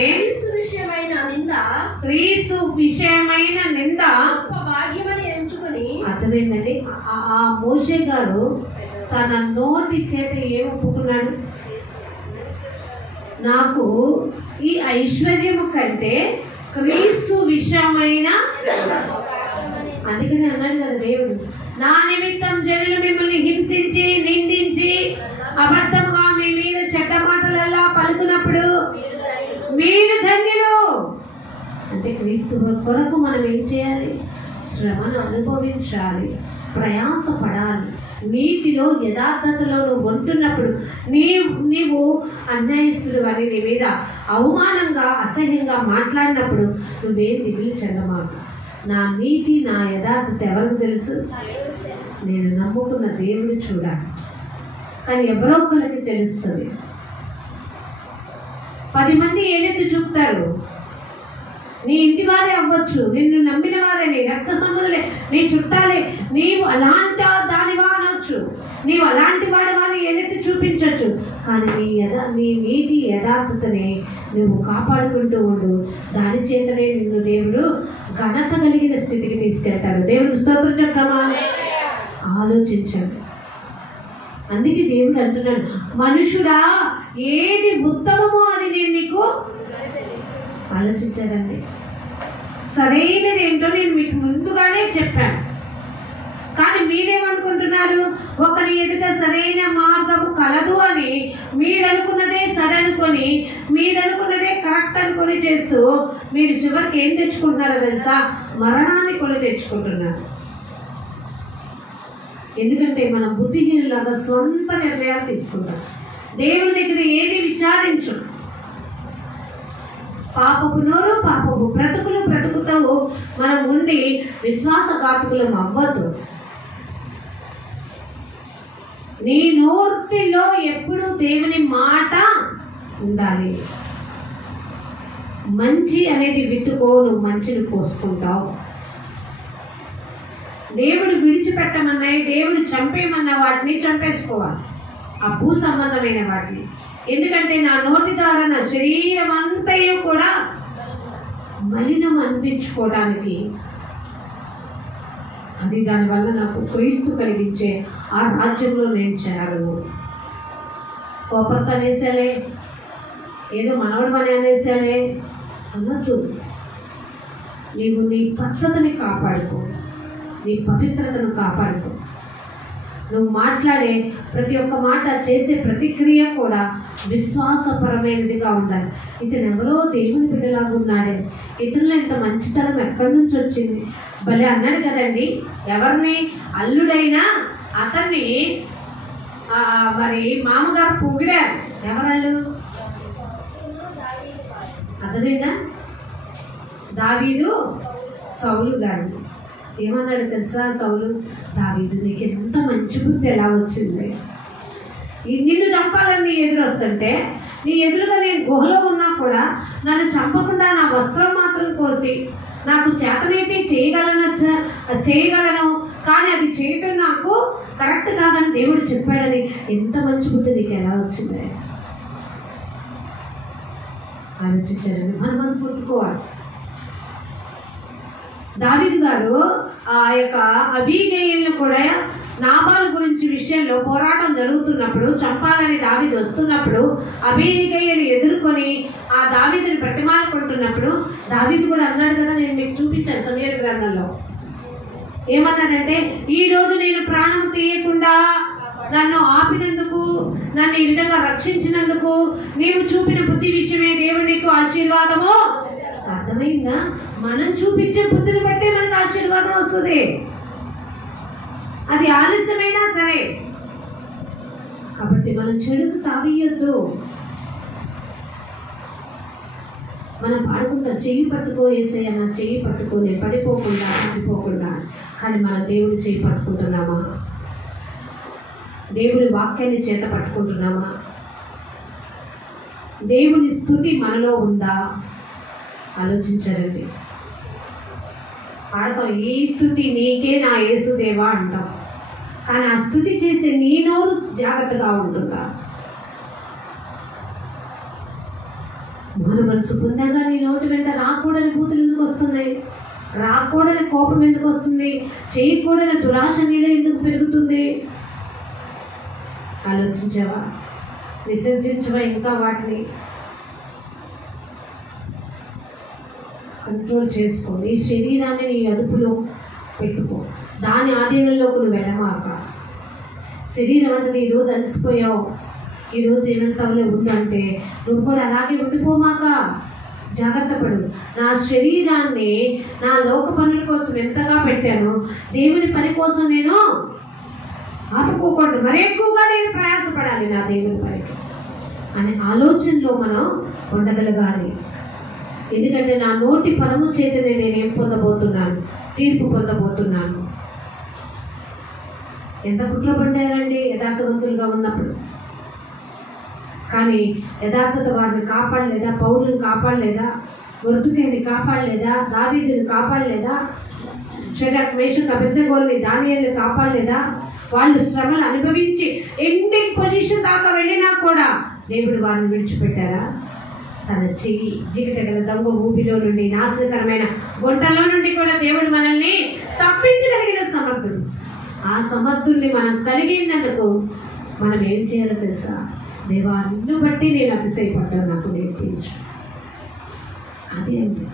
క్రీస్తు విషయమైన నింద గొప్ప భాగ్యమని ఎంచుకొని. అర్థమైందండి? ఆ మోషే గారు తన నోటి చేత ఏం ఒప్పుకున్నాడు? నాకు ఈ ఐశ్వర్యము కంటే క్రీస్తు విషయమైన, అందుకని అన్నాడు కదా దేవుడు, నా నిమిత్తం జనులు మిమ్మల్ని హింసించి నిందించి అబద్ధముగా మీ మీద చెడ్డ మాటలల్లా పలుకున్నప్పుడు మీరు ధన్యులు. అంటే క్రీస్తు కొరకు మనం ఏం చేయాలి? శ్రమను అనుభవించాలి, ప్రయాసపడాలి. నీతిలో యథార్థతలో నువ్వు ఉంటున్నప్పుడు నీవు అన్యాయస్తుడు అని నీ మీద అవమానంగా అసహ్యంగా మాట్లాడినప్పుడు నువ్వేం దిగులు చెందమాక. నా నీతి నా యథార్థత ఎవరికి తెలుసు? నేను నమ్ముకున్న దేవుడు చూడాలి. కానీ ఎవరో ఒకరికి తెలుస్తుంది. 10 మంది ఏదైతే చూపుతారు, నీ ఇంటి వారే అవ్వచ్చు, నిన్ను నమ్మిన వారే, నీ రక్త సంబంధులే, నీ చుట్టాలే, నీవు అలాంటి దానివా అనొచ్చు, నీవు అలాంటి వాడివాని ఏదైతే చూపించవచ్చు. కానీ నీ నీతి యథార్థతనే నువ్వు కాపాడుకుంటూ ఉండు. దాని చేతనే నిన్ను దేవుడు ఘనత కలిగిన స్థితికి తీసుకెళ్తాడు. దేవుడు స్తోత్రం చెప్తామా? ఆలోచించండి. అందుకే దేవుడు అంటున్నాడు, మనుషుడా ఏది ఉత్తమమో అది నేను నీకు ఆలోచించారండి. సరైనది ఏంటో నేను మీకు ముందుగానే చెప్పాను. కానీ మీరేమనుకుంటున్నారు? ఒకరి ఎదుట సరైన మార్గము కలదు అని మీరనుకున్నదే సరనుకొని, మీరనుకున్నదే కరెక్ట్ అనుకొని చేస్తూ మీరు చివరికి ఏం తెచ్చుకుంటున్నారో తెలుసా? మరణాన్ని కొని తెచ్చుకుంటున్నారు. ఎందుకంటే మనం బుద్ధిహీనులాగా సొంత నిర్ణయాలు తీసుకుంటాం. దేవుని దగ్గర ఏది విచారించు. పాపపు నోరు పాపపు బ్రతుకుతో మనం ఉండి విశ్వాసఘాతుకులం అవ్వద్దు. నీ నోటిలో ఎప్పుడు దేవుని మాట ఉండాలి. మంచి అనేది విత్తుకో, నువ్వు మంచిని కోసుకుంటావు. దేవుడు విడిచిపెట్టమన్నాయి, దేవుడు చంపేయమన్న వాటిని చంపేసుకోవాలి, ఆ భూ సంబంధమైన వాటిని. ఎందుకంటే నా నోటి ద్వారా నా శరీరం అంతయు కూడా మలినం అనిపించుకోవడానికి, అది దానివల్ల నాకు క్రీస్తు కలిగించే ఆ రాజ్యంలో నేను చేరను. కోపంతో అనేసాలే, ఏదో మనవడు పని అనేసాలే అనద్దు. నీవు నీ పద్ధతిని కాపాడుకో, నీ పవిత్రతను కాపాడుకో. నువ్వు మాట్లాడే ప్రతి ఒక్క మాట, చేసే ప్రతిక్రియ కూడా విశ్వాసపరమైనదిగా ఉండాలి. ఇతను ఎవరో దేవుని బిడ్డలాగా ఉన్నాడే, ఇతనిలో ఇంత మంచితనం ఎక్కడి నుంచి వచ్చింది? భలే అన్నాడు కదండి. ఎవరిని? అల్లుడైనా అతన్ని మరి మామగారు పొగిడారు. ఎవరళ్ళు? అతనేనా? దావీదు సౌలు గారు. ఏమన్నాడు తెలుసా సౌలు? దావీదు, నీకు ఎంత మంచి బుద్ధి ఎలా వచ్చింది? నిన్ను చంపాలని నీ ఎదురు వస్తుంటే, నీ ఎదురుగా నేను గుహలో ఉన్నా కూడా నన్ను చంపకుండా నా వస్త్రం మాత్రం కోసి నాకు చేతనైతే చేయగలను, కానీ అది చేయటం నాకు కరెక్ట్ కాదని దేవుడు చెప్పాడని ఎంత మంచి బుద్ధి నీకు ఎలా వచ్చింది? ఆలోచించారండి. మనం పుట్టుకోవాలి. దావీదు గారు ఆ యొక్క అబీగయీల్ని కూడా నాబాలు గురించి విషయంలో పోరాటం జరుగుతున్నప్పుడు, చంపాలని దావీదు వస్తున్నప్పుడు అబీగయీలు ఎదుర్కొని ఆ దావీదుని బ్రతిమాలుకుంటున్నప్పుడు దావీదు కూడా అన్నాడు కదా, నేను మీకు చూపించాను సమూయేలు గ్రంథంలో. ఏమన్నాడంటే, ఈరోజు నేను ప్రాణం తీయకుండా నన్ను ఆపినందుకు, నన్ను ఈ విధంగా రక్షించినందుకు నీవు చూపిన బుద్ధి విషయమే దేవుడు నీకు ఆశీర్వాదము. అర్థమైందా? మనం చూపించే బుద్ధిని బట్టే మనకు ఆశీర్వాదం వస్తుంది. అది ఆలస్యమైనా సరే. కాబట్టి మనం చెడుకు తావీయొద్దు. మనం పాడుకుంటాం, చెయ్యి పట్టుకో యేసయ్య, నా చెయ్యి పట్టుకో, నేను పడిపోకుండా ఆగిపోకుండా. కానీ మనం దేవుడి చెయ్యి పట్టుకుంటున్నామా? దేవుని వాక్యాన్ని చేత పట్టుకుంటున్నామా? దేవుని స్తుతి మనలో ఉందా? ఆలోచించారండి. పాడతాం, ఈ స్తుతి నీకే నా యేసుదేవా అంటాం. కానీ ఆ స్తుతి చేసే నీ నోరు జాగ్రత్తగా ఉంటుందా? మన మనసు పొందాగా నీ నోటి వెంట రాకూడని బూతులు ఎందుకు వస్తున్నాయి? రాకూడని కోపం ఎందుకు వస్తుంది? చేయకూడని దురాశ నీలో ఎందుకు పెరుగుతుంది? ఆలోచించావా? విసర్జించవా ఇంకా వాటిని? కంట్రోల్ చేసుకో. నీ శరీరాన్ని నీ అదుపులో పెట్టుకో. దాని ఆధీనంలోకి నువ్వు వెళ్ళమాక. శరీరం అంటే ఈరోజు అలసిపోయావు, ఈరోజు ఏమంతావులే ఉందంటే నువ్వు కూడా అలాగే ఉండిపోమాక. జాగ్రత్త పడు. నా శరీరాన్ని నా లోక పనుల కోసం ఎంతగా పెట్టాను, దేవుని పని కోసం నేను ఆపుకోకూడదు. మరి ఎక్కువగా నేను ప్రయాసపడాలి నా దేవుని పనికి అనే ఆలోచనలో మనం ఉండగలగాలి. ఎందుకంటే నా నోటి ఫలము చేతనే నేనేం పొందబోతున్నాను? తీర్పు పొందబోతున్నాను. ఎంత కుట్ర పడ్డారండి యథార్థవంతులుగా ఉన్నప్పుడు. కానీ యథార్థత వారిని కాపాడలేదా? పౌరులను కాపాడలేదా? మృతుకైని కాపాడలేదా? దావీదుని కాపాడలేదా? షడ్రక్ మేషక్ అబేద్నెగోల్ని దానియేలుని కాపాడలేదా? వాళ్ళు శ్రమలు అనుభవించి ఎండింగ్ పొజిషన్ దాకా వెళ్ళినా కూడా దేవుడు వారిని విడిచిపెట్టారా? తన చెయ్యి జిగటగల దొంగ ఊపిలో నుండి, నాశనకరమైన గుంటలో నుండి కూడా దేవుడు మనల్ని తప్పించగలిగిన సమర్థుడు. ఆ సమర్థుల్ని మనం కలిగినందుకు మనం ఏం చేయాలో తెలుసా? దేవా, నిన్ను బట్టి నేను అతిశయపడ్డాను, నాకు నేర్పించు. అదేంటి?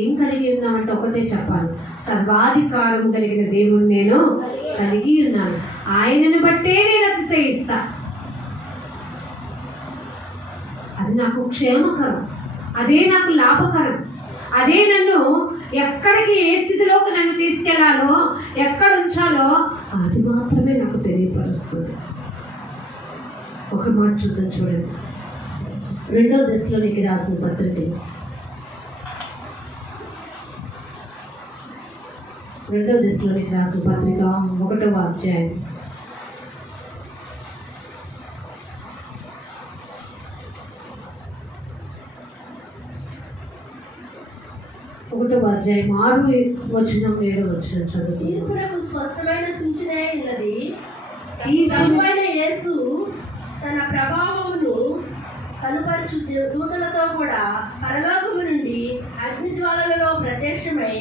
ఏం కలిగి ఉన్నామంటే ఒకటే చెప్పాలి, సర్వాధికారం కలిగిన దేవుని నేను కలిగి ఉన్నాను, ఆయనను బట్టే నేను అతిశయిస్తా. అది నాకు క్షేమకరం, అదే నాకు లాభకరం, అదే నన్ను ఎక్కడికి ఏ స్థితిలోకి నన్ను తీసుకెళ్లాలో, ఎక్కడ ఉంచాలో అది మాత్రమే నాకు తెలియపరుస్తుంది. ఒక మాట చూద్దాం, చూడండి. 2వ దశలోనికి రాసిన పత్రిక 2వ దశలోనికి రాసిన పత్రిక 1వ అధ్యాయం 1వ అధ్యాయం 6వ వచనం 7వ వచనం చదువు. తీర్పునకు స్పష్టమైన సూచన ఉన్నది. ప్రభువైన యేసు తన ప్రభావమును కనుపరచు దూతలతో కూడా పరలోకము నుండి అగ్ని జ్వాలలలో ప్రత్యక్షమై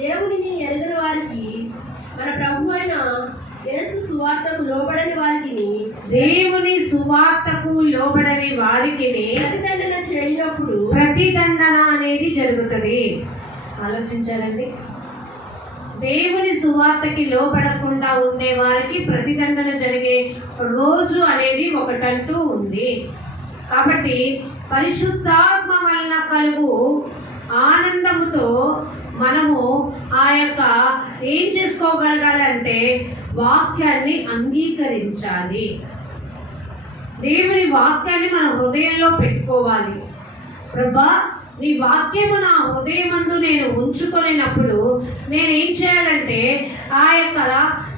దేవునిని ఎరగని వారికి, మన ప్రభువైన యేసు సువార్తకు లోబడని వారికి, దేవుని సువార్తకు లోబడని వారికి ప్రతిదండన చేయనప్పుడు ప్రతిదండన అనేది జరుగుతుంది. ఆలోచించారండి. దేవుని సువార్తకి లోబడకుండా ఉండే వారికి ప్రతిదండన జరిగే రోజు అనేది ఒకటంటూ ఉంది. కాబట్టి పరిశుద్ధాత్మ వలన కలుగు ఆనందముతో మనము ఆ యొక్క ఏం చేసుకోగలగాలంటే వాక్యాన్ని అంగీకరించాలి. దేవుని వాక్యాన్ని మన హృదయంలో పెట్టుకోవాలి. ప్రభా, నీ వాక్యము నా హృదయమందు నేను ఉంచుకొనినప్పుడు నేనేం చేయాలంటే ఆ యొక్క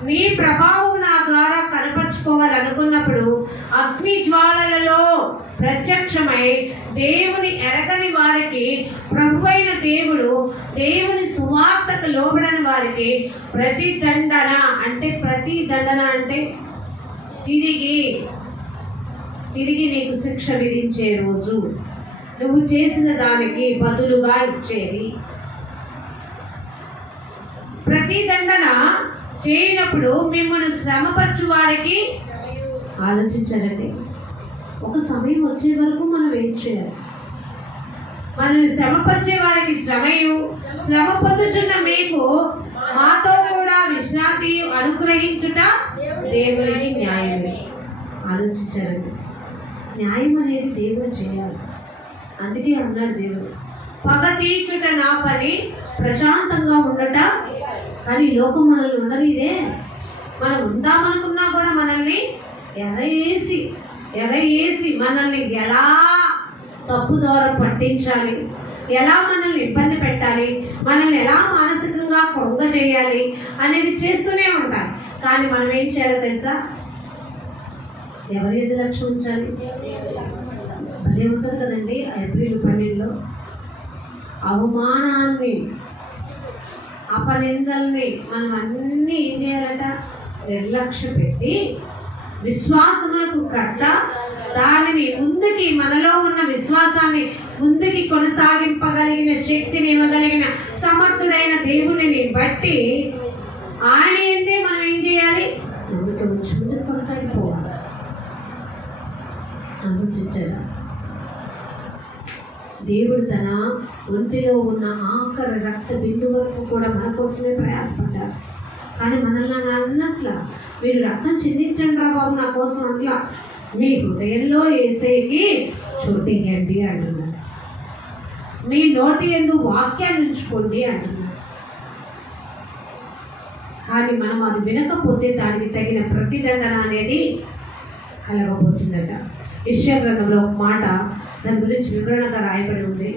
నీ ప్రభావం నా ద్వారా కనపరుచుకోవాలనుకున్నప్పుడు అగ్ని జ్వాలలలో ప్రత్యక్షమై దేవుని ఎరగని వారికి ప్రభువైన దేవుడు, దేవుని సువార్తకు లోబడని వారికి ప్రతిదండన అంటే తిరిగి నీకు శిక్ష విధించే రోజు, నువ్వు చేసిన దానికి బదులుగా ఇచ్చేది. ప్రతిదండన చేయనప్పుడు మిమ్మల్ని శ్రమపరచు వారికి ఆలోచించారండి. ఒక సమయం వచ్చే వరకు మనం ఏం చేయాలి? మనల్ని శ్రమపరిచే వారికి శ్రమయు, శ్రమ పొందుచున్న మీకు మాతో కూడా విశ్రాంతి అనుగ్రహించుట దేవునికి న్యాయమే. ఆలోచించారండి. న్యాయం అనేది దేవుడు చేయాలి. అందుకే అన్నాడు దేవుడు, పగ తీర్చుట నా పని, ప్రశాంతంగా ఉండట కానీ ఈ లోకం మనల్ని ఉండనిదే. మనం ఉందామనుకున్నా కూడా మనల్ని ఎరయేసి మనల్ని ఎలా తప్పుదోర పట్టించాలి, ఎలా మనల్ని ఇబ్బంది పెట్టాలి, మనల్ని ఎలా మానసికంగా కృంగ చేయాలి అనేది చేస్తూనే ఉంటాయి. కానీ మనం ఏం చేయాలో తెలుసా? ఎవరి ఎదు లక్ష్యం ఉంచాలి? అదే ఉంటుంది కదండి ఏప్రిల్ 12లో అవమానాన్ని, అపనిందల్ని మనం అన్నీ ఏం చేయాలట? నిర్లక్ష్య పెట్టి విశ్వాసములకు కర్త, దానిని ముందుకి, మనలో ఉన్న విశ్వాసాన్ని ముందుకి కొనసాగింపగలిగిన శక్తిని ఇవ్వగలిగిన సమర్థుడైన దేవుడిని బట్టి ఆయన ఏంటే మనం ఏం చేయాలి? ముందుకు కొనసాగిపోవాలి. ఆలోచించారా? దేవుడు తన ఒంటిలో ఉన్న ఆఖరి రక్త బిందు వరకు కూడా మన కోసమే ప్రయాసపడ్డారు. కానీ మనల్ని అన్నట్లా, మీరు రక్తం చిందించండి రా బాబు నా కోసం అట్లా, మీ హృదయంలో యేసేకి చోటియండి అంటున్నారు. మీ నోటి యందు వాక్యాన్ని ఉంచుకోండి అంటున్నారు. కానీ మనం అది వినకపోతే దానికి తగిన ప్రతిదండన అనేది కలగబోతుందట. యెషయా గ్రంథంలో ఒక మాట దాని గురించి వివరణగా రాయబడి ఉంది.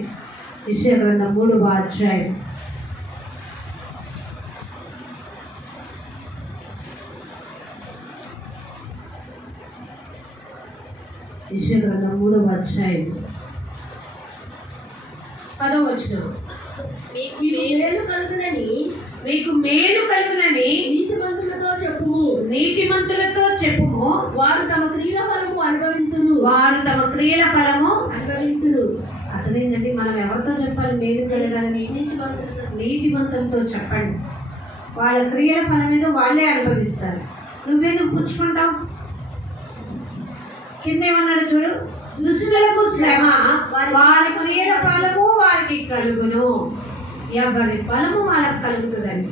యెషయా గ్రంథం 3వ అధ్యాయం యెషయా గ్రంథం 3వ అధ్యాయం 10వ వచనం. మీకు మేలు కలుగునని నీతిమంతులతో చెప్పుము, వారు తమ క్రియల ఫలము అనుభవింతురు. అర్థమైందండి? మనం ఎవరితో చెప్పాలి? మేలు కలగాలని నీతిమంతులతో చెప్పండి. వాళ్ళ క్రియల ఫలం ఏదో వాళ్ళే అనుభవిస్తారు. నువ్వెందుకు పుచ్చుకుంటావు? కింద ఏమన్నాడు చూడు, దుష్టులకు శ్రమ, వారి క్రియల ఫలము వారికి కలుగును. ఎవరి ఫలము వాళ్ళకి కలుగుతుందండి.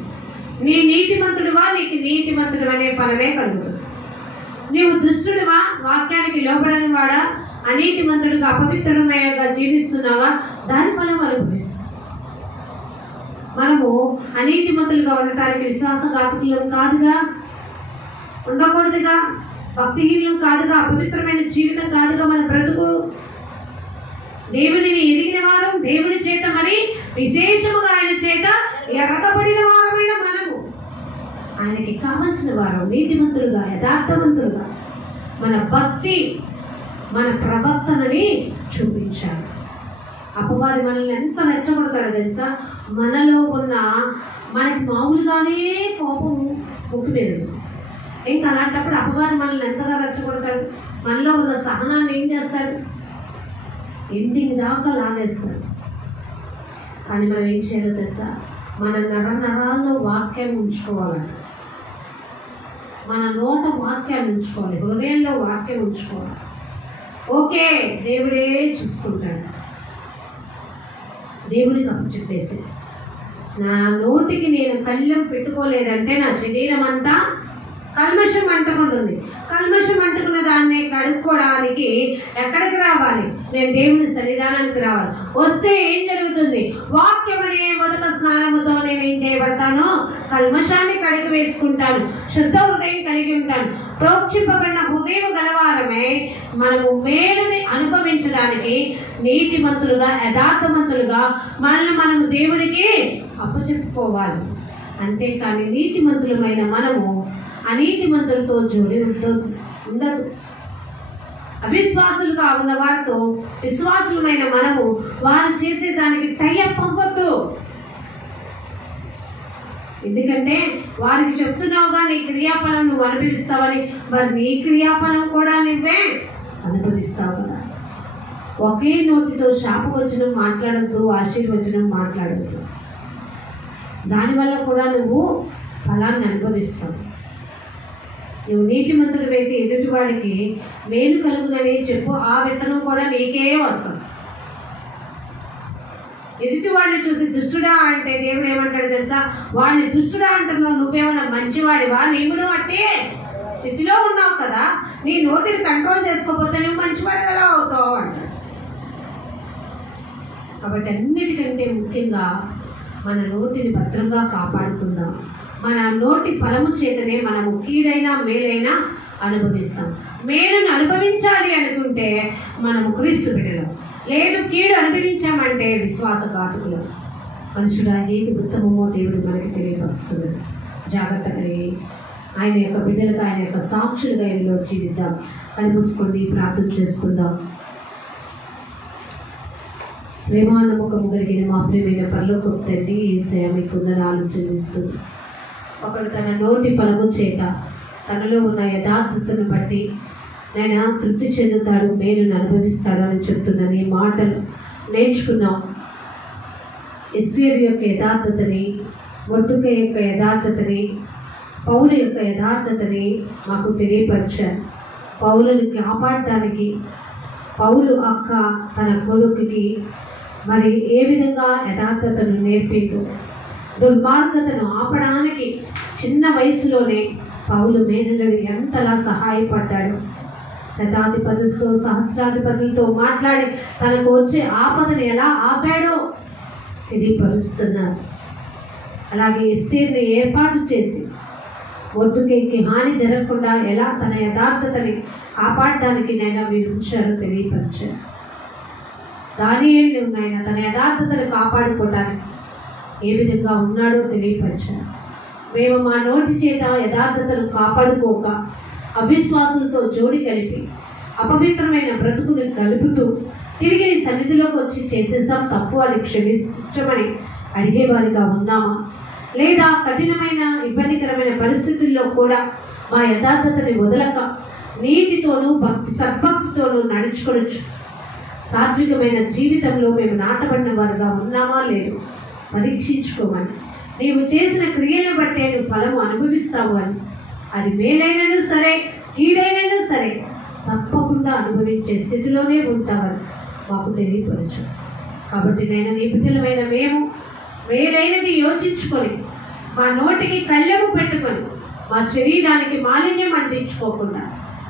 నీ నీతిమంతుడువా, నీకు నీతిమంతుడు అనే ఫలమే కలుగుతుంది. నీవు దుష్టుడువా, వాక్యానికి లోబడని వాడా, అనీతిమంతుడిగా అపవిత్రమయంగా జీవిస్తున్నావా, దాని ఫలం అనుభవిస్తావు. మనము అనీతిమంతులుగా ఉండటానికి విశ్వాసఘాతకులం కాదుగా, ఉండకూడదుగా, భక్తిహీనం కాదుగా, అపవిత్రమైన జీవితం కాదుగా మన బ్రతుకు. దేవుడిని ఎదిగిన వారు, దేవుడి చేత మరి విశేషముగా ఆయన చేత ఎరగబడిన వారమైన మనము ఆయనకి కావలసిన వారు నీతిమంతులుగా, యథార్థవంతులుగా మన భక్తి, మన ప్రవర్తనని చూపించాలి. అపవాది మనల్ని ఎంత రెచ్చగొడతాడో తెలుసా? మనలో ఉన్న మనకి మామూలుగానే కోపం ముక్కు మీద, ఇంకా అలాంటప్పుడు అపవాది మనల్ని ఎంతగా రెచ్చగొడతాడు? మనలో ఉన్న సహనాన్ని ఏం చేస్తాడు? ఎండింగ్ దాకా లాగేస్తాడు. కానీ మనం ఏం చేయాలో తెలుసా? మన నరాల్లో వాక్యాన్ని ఉంచుకోవాలంట. మన నోట వాక్యాన్ని ఉంచుకోవాలి, హృదయంలో వాక్యం ఉంచుకోవాలి. ఓకే, దేవుడే చూసుకుంటాడు. దేవుడికి అప్పు చెప్పేసి, నా నోటికి నేను కళ్ళెం పెట్టుకోలేదంటే నా శరీరం అంతా కల్మషం అంటుకుంటుంది. కల్మషం అంటుకున్న దాన్ని కడుక్కోవడానికి ఎక్కడికి రావాలి? నేను దేవుని సన్నిధానానికి రావాలి. వస్తే ఏం జరుగుతుంది? వాక్యం అనే మొదట స్నానముతో నేను ఏం చేయబడతాను? కల్మషాన్ని కడిగి వేసుకుంటాను, శుద్ధ హృదయం కలిగి ఉంటాను. ప్రోక్షింపబడిన హృదయం గలవారమే మనము మేలుని అనుభవించడానికి నీతిమంతులుగా, యథార్థవంతులుగా మనల్ని మనము దేవుడికి అప్పచెప్పుకోవాలి. అంతేకాని నీతిమంతులమైన మనము అనీతిమంతులతో జోడి ఉండదు. అవిశ్వాసులుగా ఉన్న వారితో విశ్వాసులమైన మనము వారు చేసే దానికి టైఅప్ అవ్వద్దు. ఎందుకంటే వారికి చెప్తున్నావుగా నీ క్రియాఫలం నువ్వు అనుభవిస్తావని, మరి నీ క్రియాఫలం కూడా నువ్వే అనుభవిస్తావు కదా. ఒకే నోటితో శాపవచనం మాట్లాడద్దు, ఆశీర్వచనం మాట్లాడద్దు. దానివల్ల కూడా నువ్వు ఫలాన్ని అనుభవిస్తావు. నువ్వు నీతిమంతుడు అయితే ఎదుటివాడికి మేలు కలుగునని చెప్పు, ఆ విత్తనం కూడా నీకే వస్తుంది. ఎదుటివాడిని చూసి దుష్టుడా అంటే దేవుడు ఏమంటాడు తెలుసా? వాడిని దుష్టుడా అంటున్నావు, నువ్వేమన్నా మంచివాడివా? నీవు అట్టే స్థితిలో ఉన్నావు కదా, నీ నోటిని కంట్రోల్ చేసుకోకపోతే నువ్వు మంచివాడు ఎలా అవుతావు అంటాడు. కాబట్టి అన్నిటికంటే ముఖ్యంగా మన నోటిని భద్రంగా కాపాడుకుందాం. మన నోటి ఫలము చేతనే మనము కీడైనా మేలైనా అనుభవిస్తాం. మేలును అనుభవించాలి అనుకుంటే మనము క్రీస్తు బిడ్డలం, లేదు కీడు అనుభవించామంటే విశ్వాసఘాతకులం. మనుషుడా ఏది ఉత్తమమో దేవుడు మనకి తెలియపరుస్తున్నాడు. జాగ్రత్త కలిగి ఆయన యొక్క బిడ్డలుగా, ఆయన యొక్క సాక్షులుగా ఇందులో జీవిద్దాం. అని మూసుకొని ప్రార్థన చేసుకుందాం. ప్రేమానమ్మకము కలిగిన మా ప్రియమైన పరలోకపు తండ్రి, యేసయ్య మీకు వందనాలు చెల్లిస్తుంది. ఒకడు తన నోటి ఫలము చేత తనలో ఉన్న యథార్థతను బట్టి నేను తృప్తి చెందుతాడు, మేలును అనుభవిస్తాడు అని చెప్తుందని మాటలు నేర్చుకున్నాం. ఎస్తేరు యొక్క యథార్థతని, మొర్దెకై యొక్క యథార్థతని, పౌలు యొక్క యథార్థతని మాకు తెలియపరిచారు. పౌలుని కాపాడటానికి పౌలు అక్క తన కొడుకుకి మరి ఏ విధంగా యథార్థతను నేర్పిండు, దుర్మార్గతను ఆపడానికి చిన్న వయసులోనే పౌలు మేనలుడు ఎంతలా సహాయపడ్డాడు. శతాధిపతులతో సహస్రాధిపతులతో మాట్లాడి తనకు వచ్చే ఆపదను ఎలా ఆపాడో తెలియపరుస్తున్నారు. అలాగే ఎస్తేరుని ఏర్పాటు చేసి మొర్దెకైకి హాని జరగకుండా ఎలా తన యథార్థతని కాపాడడానికి నైనా మీరు ఉంచారో తెలియపరిచారు. దానియేలును నైనా తన యథార్థతను కాపాడుకోవడానికి ఏ విధంగా ఉన్నాడో తెలియపరిచారు. మేము మా నోటి చేత యథార్థతను కాపాడుకోక అవిశ్వాసులతో జోడి కలిపి అపవిత్రమైన బ్రతుకుని కలుపుతూ తిరిగి సన్నిధిలోకి వచ్చి చేసేసాం తప్పు అని క్షమించమని అడిగేవారిగా ఉన్నామా, లేదా కఠినమైన ఇబ్బందికరమైన పరిస్థితుల్లో కూడా మా యథార్థతని వదలక నీతితోనూ సద్భక్తితోనూ నడుచుకోవచ్చు సాత్వికమైన జీవితంలో మేము నాటబడిన వారుగా ఉన్నామా లేదు పరీక్షించుకోమని, నీవు చేసిన క్రియలను బట్టే నువ్వు ఫలము అనుభవిస్తావు అని, అది మేలైనను సరే కీడైనను సరే తప్పకుండా అనుభవించే స్థితిలోనే ఉంటావని మాకు తెలియపరచు. కాబట్టి నేను నీ బిడ్డలమైన మేము మేలైనది యోచించుకొని మా నోటికి కళ్ళెము పెట్టుకొని మా శరీరానికి మాలిన్యం అంటించుకోకుండా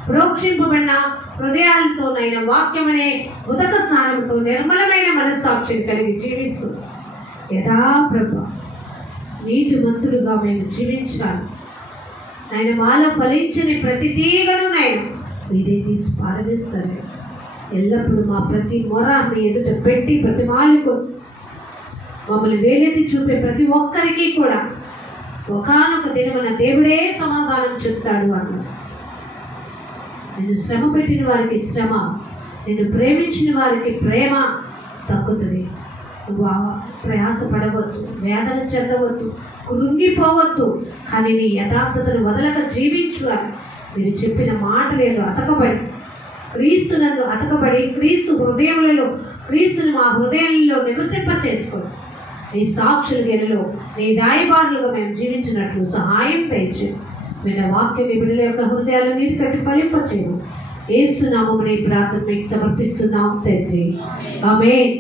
ప్రోక్షింపబడిన హృదయాలతోనైనా వాక్యమనే ఉదక స్నానంతో నిర్మలమైన మనస్సాక్షిని కలిగి జీవిస్తూ యథాప్రభ నీతిమంతుడుగా మేము జీవించడానికి ఆయన మాలో ఫలించని ప్రతి తీగను నేను మీరే తీసి పారవేస్తారు. ఎల్లప్పుడూ మా ప్రతి మొర మీ ఎదుట పెట్టి ప్రతి మాలకు మమ్మల్ని వేలెత్తి చూపే ప్రతి ఒక్కరికి కూడా ఒకానొక దినమున దేవుడే సమాధానం చెప్తాడు అన్నాడు. నిన్ను శ్రమ పెట్టిన వారికి శ్రమ, నిన్ను ప్రేమించిన వారికి ప్రేమ తగ్గుతుంది. నువ్వు ప్రయాసపడవద్దు, వేదన చెందవద్దు, కృంగిపోవద్దు, కానీ నీ యథార్థతను వదలక జీవించు అని మీరు చెప్పిన మాటలను అతకబడి క్రీస్తునందు అతకబడి క్రీస్తు హృదయములలో క్రీస్తుని మా హృదయంలో నివసింప చేసుకోండి. నీ సాక్షుల గెలలో నీ రాయబారులుగా మేము జీవించినట్లు సహాయం తెచ్చు. మన వాక్యం బిడ్డల యొక్క హృదయాలు నీరు కట్టి ఫలింపచేయము. యేసు నామమున ఈ ప్రార్థన మీకు సమర్పిస్తున్నాం తండ్రి, ఆమేన్.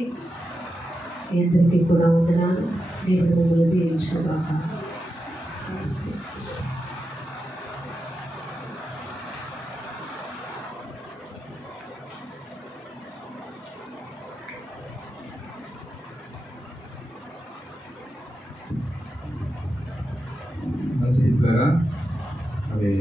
అందరికీ కూడా వందనాలు. దేవుడు మిమ్మల్ని దీవించుగాక. మంచిది. అది